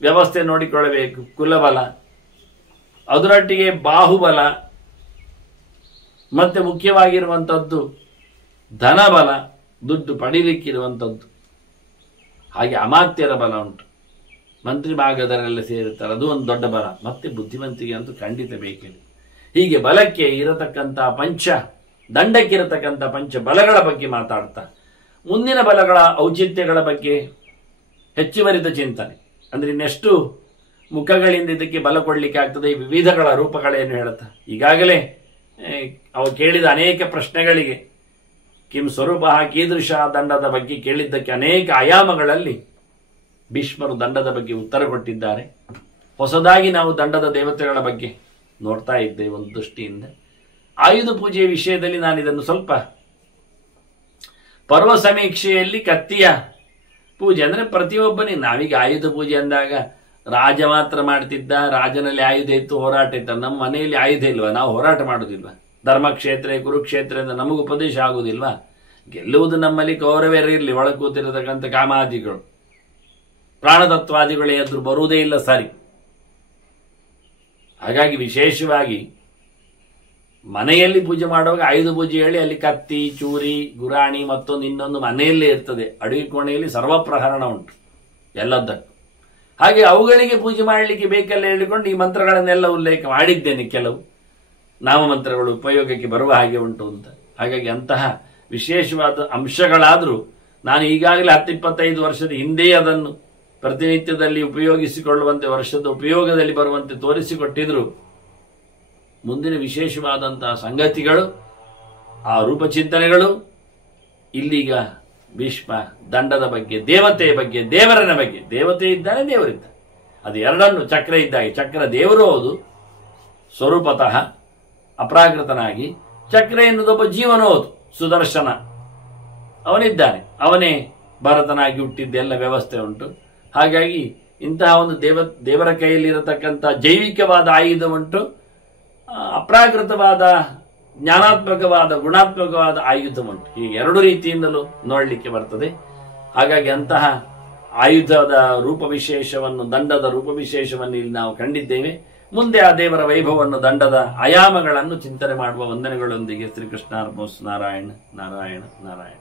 ವ್ಯವಸ್ಥೆ ನೋಡಿಕೊಳ್ಳಬೇಕು, ಕುಲಬಲ, ಅದರೊಟ್ಟಿಗೆ ಬಾಹುಬಲ, ಮತ್ತೆ ಮುಖ್ಯವಾಗಿರುವಂಥದ್ದು ಧನಬಲ, ದುಡ್ಡು ಪಡೀಲಿಕ್ಕಿರುವಂಥದ್ದು. ಹಾಗೆ ಅಮಾತ್ಯರ ಬಲ ಉಂಟು, ಮಂತ್ರಿ ಭಾಗದರೆಲ್ಲ ಸೇರುತ್ತಾರೆ, ಅದು ಒಂದು ದೊಡ್ಡ ಬಲ. ಮತ್ತೆ ಬುದ್ಧಿವಂತಿಗೆ ಅಂತೂ ಖಂಡಿತ ಬೇಕಿಲ್ಲ. ಹೀಗೆ ಬಲಕ್ಕೆ ಇರತಕ್ಕಂಥ ದಂಡಕ್ಕಿರತಕ್ಕಂಥ ಪಂಚ ಬಲಗಳ ಬಗ್ಗೆ ಮಾತಾಡ್ತಾ ಮುಂದಿನ ಬಲಗಳ ಔಚಿತ್ಯಗಳ ಬಗ್ಗೆ ಹೆಚ್ಚುವರಿದ ಚಿಂತನೆ. ಅಂದ್ರೆ ಇನ್ನೆಷ್ಟು ಮುಖಗಳಿಂದ ಇದಕ್ಕೆ ಬಲ ಕೊಡ್ಲಿಕ್ಕೆ ಆಗ್ತದೆ, ಈ ವಿವಿಧಗಳ ರೂಪಗಳೇನು ಹೇಳುತ್ತಾ. ಈಗಾಗಲೇ ಅವು ಕೇಳಿದ ಅನೇಕ ಪ್ರಶ್ನೆಗಳಿಗೆ ಕಿಂ ಸ್ವರೂಪ ಕೀದೃಶ ದಂಡದ ಬಗ್ಗೆ ಕೇಳಿದ್ದಕ್ಕೆ ಅನೇಕ ಆಯಾಮಗಳಲ್ಲಿ ಭೀಷ್ಮರು ದಂಡದ ಬಗ್ಗೆ ಉತ್ತರ ಕೊಟ್ಟಿದ್ದಾರೆ. ಹೊಸದಾಗಿ ನಾವು ದಂಡದ ದೇವತೆಗಳ ಬಗ್ಗೆ ನೋಡ್ತಾ ಇದ್ದೇವೆ ಒಂದು ದೃಷ್ಟಿಯಿಂದ. ಆಯುಧ ಪೂಜೆಯ ವಿಷಯದಲ್ಲಿ ನಾನು ಇದನ್ನು ಸ್ವಲ್ಪ ಪರ್ವ ಸಮೀಕ್ಷೆಯಲ್ಲಿ ಕತ್ತಿಯ ಪೂಜೆ ಅಂದ್ರೆ ಪ್ರತಿಯೊಬ್ಬನಿಗೆ, ನಾವೀಗ ಆಯುಧ ಪೂಜೆ ಅಂದಾಗ ರಾಜ ಮಾತ್ರ ಮಾಡ್ತಿದ್ದ, ರಾಜನಲ್ಲಿ ಆಯುಧ ಇತ್ತು, ಹೋರಾಟ ಇತ್ತು. ನಮ್ಮ ಮನೆಯಲ್ಲಿ ಆಯುಧ ಇಲ್ವಾ, ನಾವು ಹೋರಾಟ ಮಾಡುವುದಿಲ್ವಾ? ಧರ್ಮಕ್ಷೇತ್ರ ಕುರುಕ್ಷೇತ್ರ ಎಂದು ನಮಗೂ ಉಪದೇಶ ಆಗುವುದಿಲ್ವಾ? ಗೆಲ್ಲುವುದು ನಮ್ಮಲ್ಲಿ ಕೌರವರೇ ಇರಲಿ, ಒಳ ಕೂತಿರತಕ್ಕಂಥ ಕಾಮಾದಿಗಳು ಪ್ರಾಣತತ್ವಾದಿಗಳು ಎದುರು ಬರುವುದೇ ಇಲ್ಲ ಸರಿ. ಹಾಗಾಗಿ ವಿಶೇಷವಾಗಿ ಮನೆಯಲ್ಲಿ ಪೂಜೆ ಮಾಡುವಾಗ ಆಯುಧ ಪೂಜೆ ಹೇಳಿ ಅಲ್ಲಿ ಕತ್ತಿ, ಚೂರಿ, ಗುರಾಣಿ ಮತ್ತೊಂದು ಇನ್ನೊಂದು ಮನೆಯಲ್ಲೇ ಇರ್ತದೆ. ಅಡುಗೆ ಕೋಣೆಯಲ್ಲಿ ಸರ್ವಪ್ರಹರಣ ಉಂಟು ಎಲ್ಲದಕ್ಕೂ. ಹಾಗೆ ಅವುಗಳಿಗೆ ಪೂಜೆ ಮಾಡಲಿಕ್ಕೆ ಬೇಕೆಲ್ಲ ಹೇಳಿಕೊಂಡು ಈ ಮಂತ್ರಗಳನ್ನೆಲ್ಲ ಉಲ್ಲೇಖ ಮಾಡಿದ್ದೇನೆ. ಕೆಲವು ನಾಮಮಂತ್ರಗಳು ಉಪಯೋಗಕ್ಕೆ ಬರುವ ಹಾಗೆ ಉಂಟು ಅಂತ. ಹಾಗಾಗಿ ಅಂತಹ ವಿಶೇಷವಾದ ಅಂಶಗಳಾದರೂ ನಾನು ಈಗಾಗಲೇ 10-25 ವರ್ಷದ ಹಿಂದೆ ಅದನ್ನು ಪ್ರತಿನಿತ್ಯದಲ್ಲಿ ಉಪಯೋಗಿಸಿಕೊಳ್ಳುವಂತೆ, ವರ್ಷದ ಉಪಯೋಗದಲ್ಲಿ ಬರುವಂತೆ ತೋರಿಸಿಕೊಟ್ಟಿದ್ರು. ಮುಂದಿನ ವಿಶೇಷವಾದಂತಹ ಸಂಗತಿಗಳು, ಆ ರೂಪಚಿಂತನೆಗಳು ಇಲ್ಲೀಗ ಭೀಷ್ಮ ದಂಡದ ಬಗ್ಗೆ, ದೇವತೆಯ ಬಗ್ಗೆ, ದೇವರನ ಬಗ್ಗೆ. ದೇವತೆ ಇದ್ದಾನೆ, ದೇವರಿದ್ದಾನೆ, ಅದು ಎರಡನ್ನು ಚಕ್ರ ಇದ್ದಾಗೆ. ಚಕ್ರ ದೇವರು ಹೌದು ಸ್ವರೂಪತಃ ಅಪ್ರಾಕೃತನಾಗಿ, ಚಕ್ರ ಎನ್ನುವುದೊಬ್ಬ ಜೀವನೂ ಹೌದು ಸುದರ್ಶನ, ಅವನಿದ್ದಾನೆ, ಅವನೇ ಭರತನಾಗಿ ಹುಟ್ಟಿದ್ದೆಲ್ಲ ವ್ಯವಸ್ಥೆ ಉಂಟು. ಹಾಗಾಗಿ ಇಂತಹ ಒಂದು ದೇವರ ಕೈಯಲ್ಲಿರತಕ್ಕಂಥ ಜೈವಿಕವಾದ ಆಯುಧ ಉಂಟು, ಅಪ್ರಾಕೃತವಾದ ಜ್ಞಾನಾತ್ಮಕವಾದ ಗುಣಾತ್ಮಕವಾದ ಆಯುಧ ಉಂಟು. ಈ ಎರಡು ರೀತಿಯಿಂದಲೂ ನೋಡಲಿಕ್ಕೆ ಬರ್ತದೆ. ಹಾಗಾಗಿ ಅಂತಹ ಆಯುಧದ ರೂಪವಿಶೇಷವನ್ನು, ದಂಡದ ರೂಪವಿಶೇಷವನ್ನು ಇಲ್ಲಿ ನಾವು ಕಂಡಿದ್ದೇವೆ. ಮುಂದೆ ಆ ದೇವರ ವೈಭವವನ್ನು, ದಂಡದ ಆಯಾಮಗಳನ್ನು ಚಿಂತನೆ ಮಾಡುವ ವಂದನೆಗಳೊಂದಿಗೆ ಶ್ರೀಕೃಷ್ಣಾರ್ಪಣಮಸ್ತು. ನಾರಾಯಣ ನಾರಾಯಣ ನಾರಾಯಣ.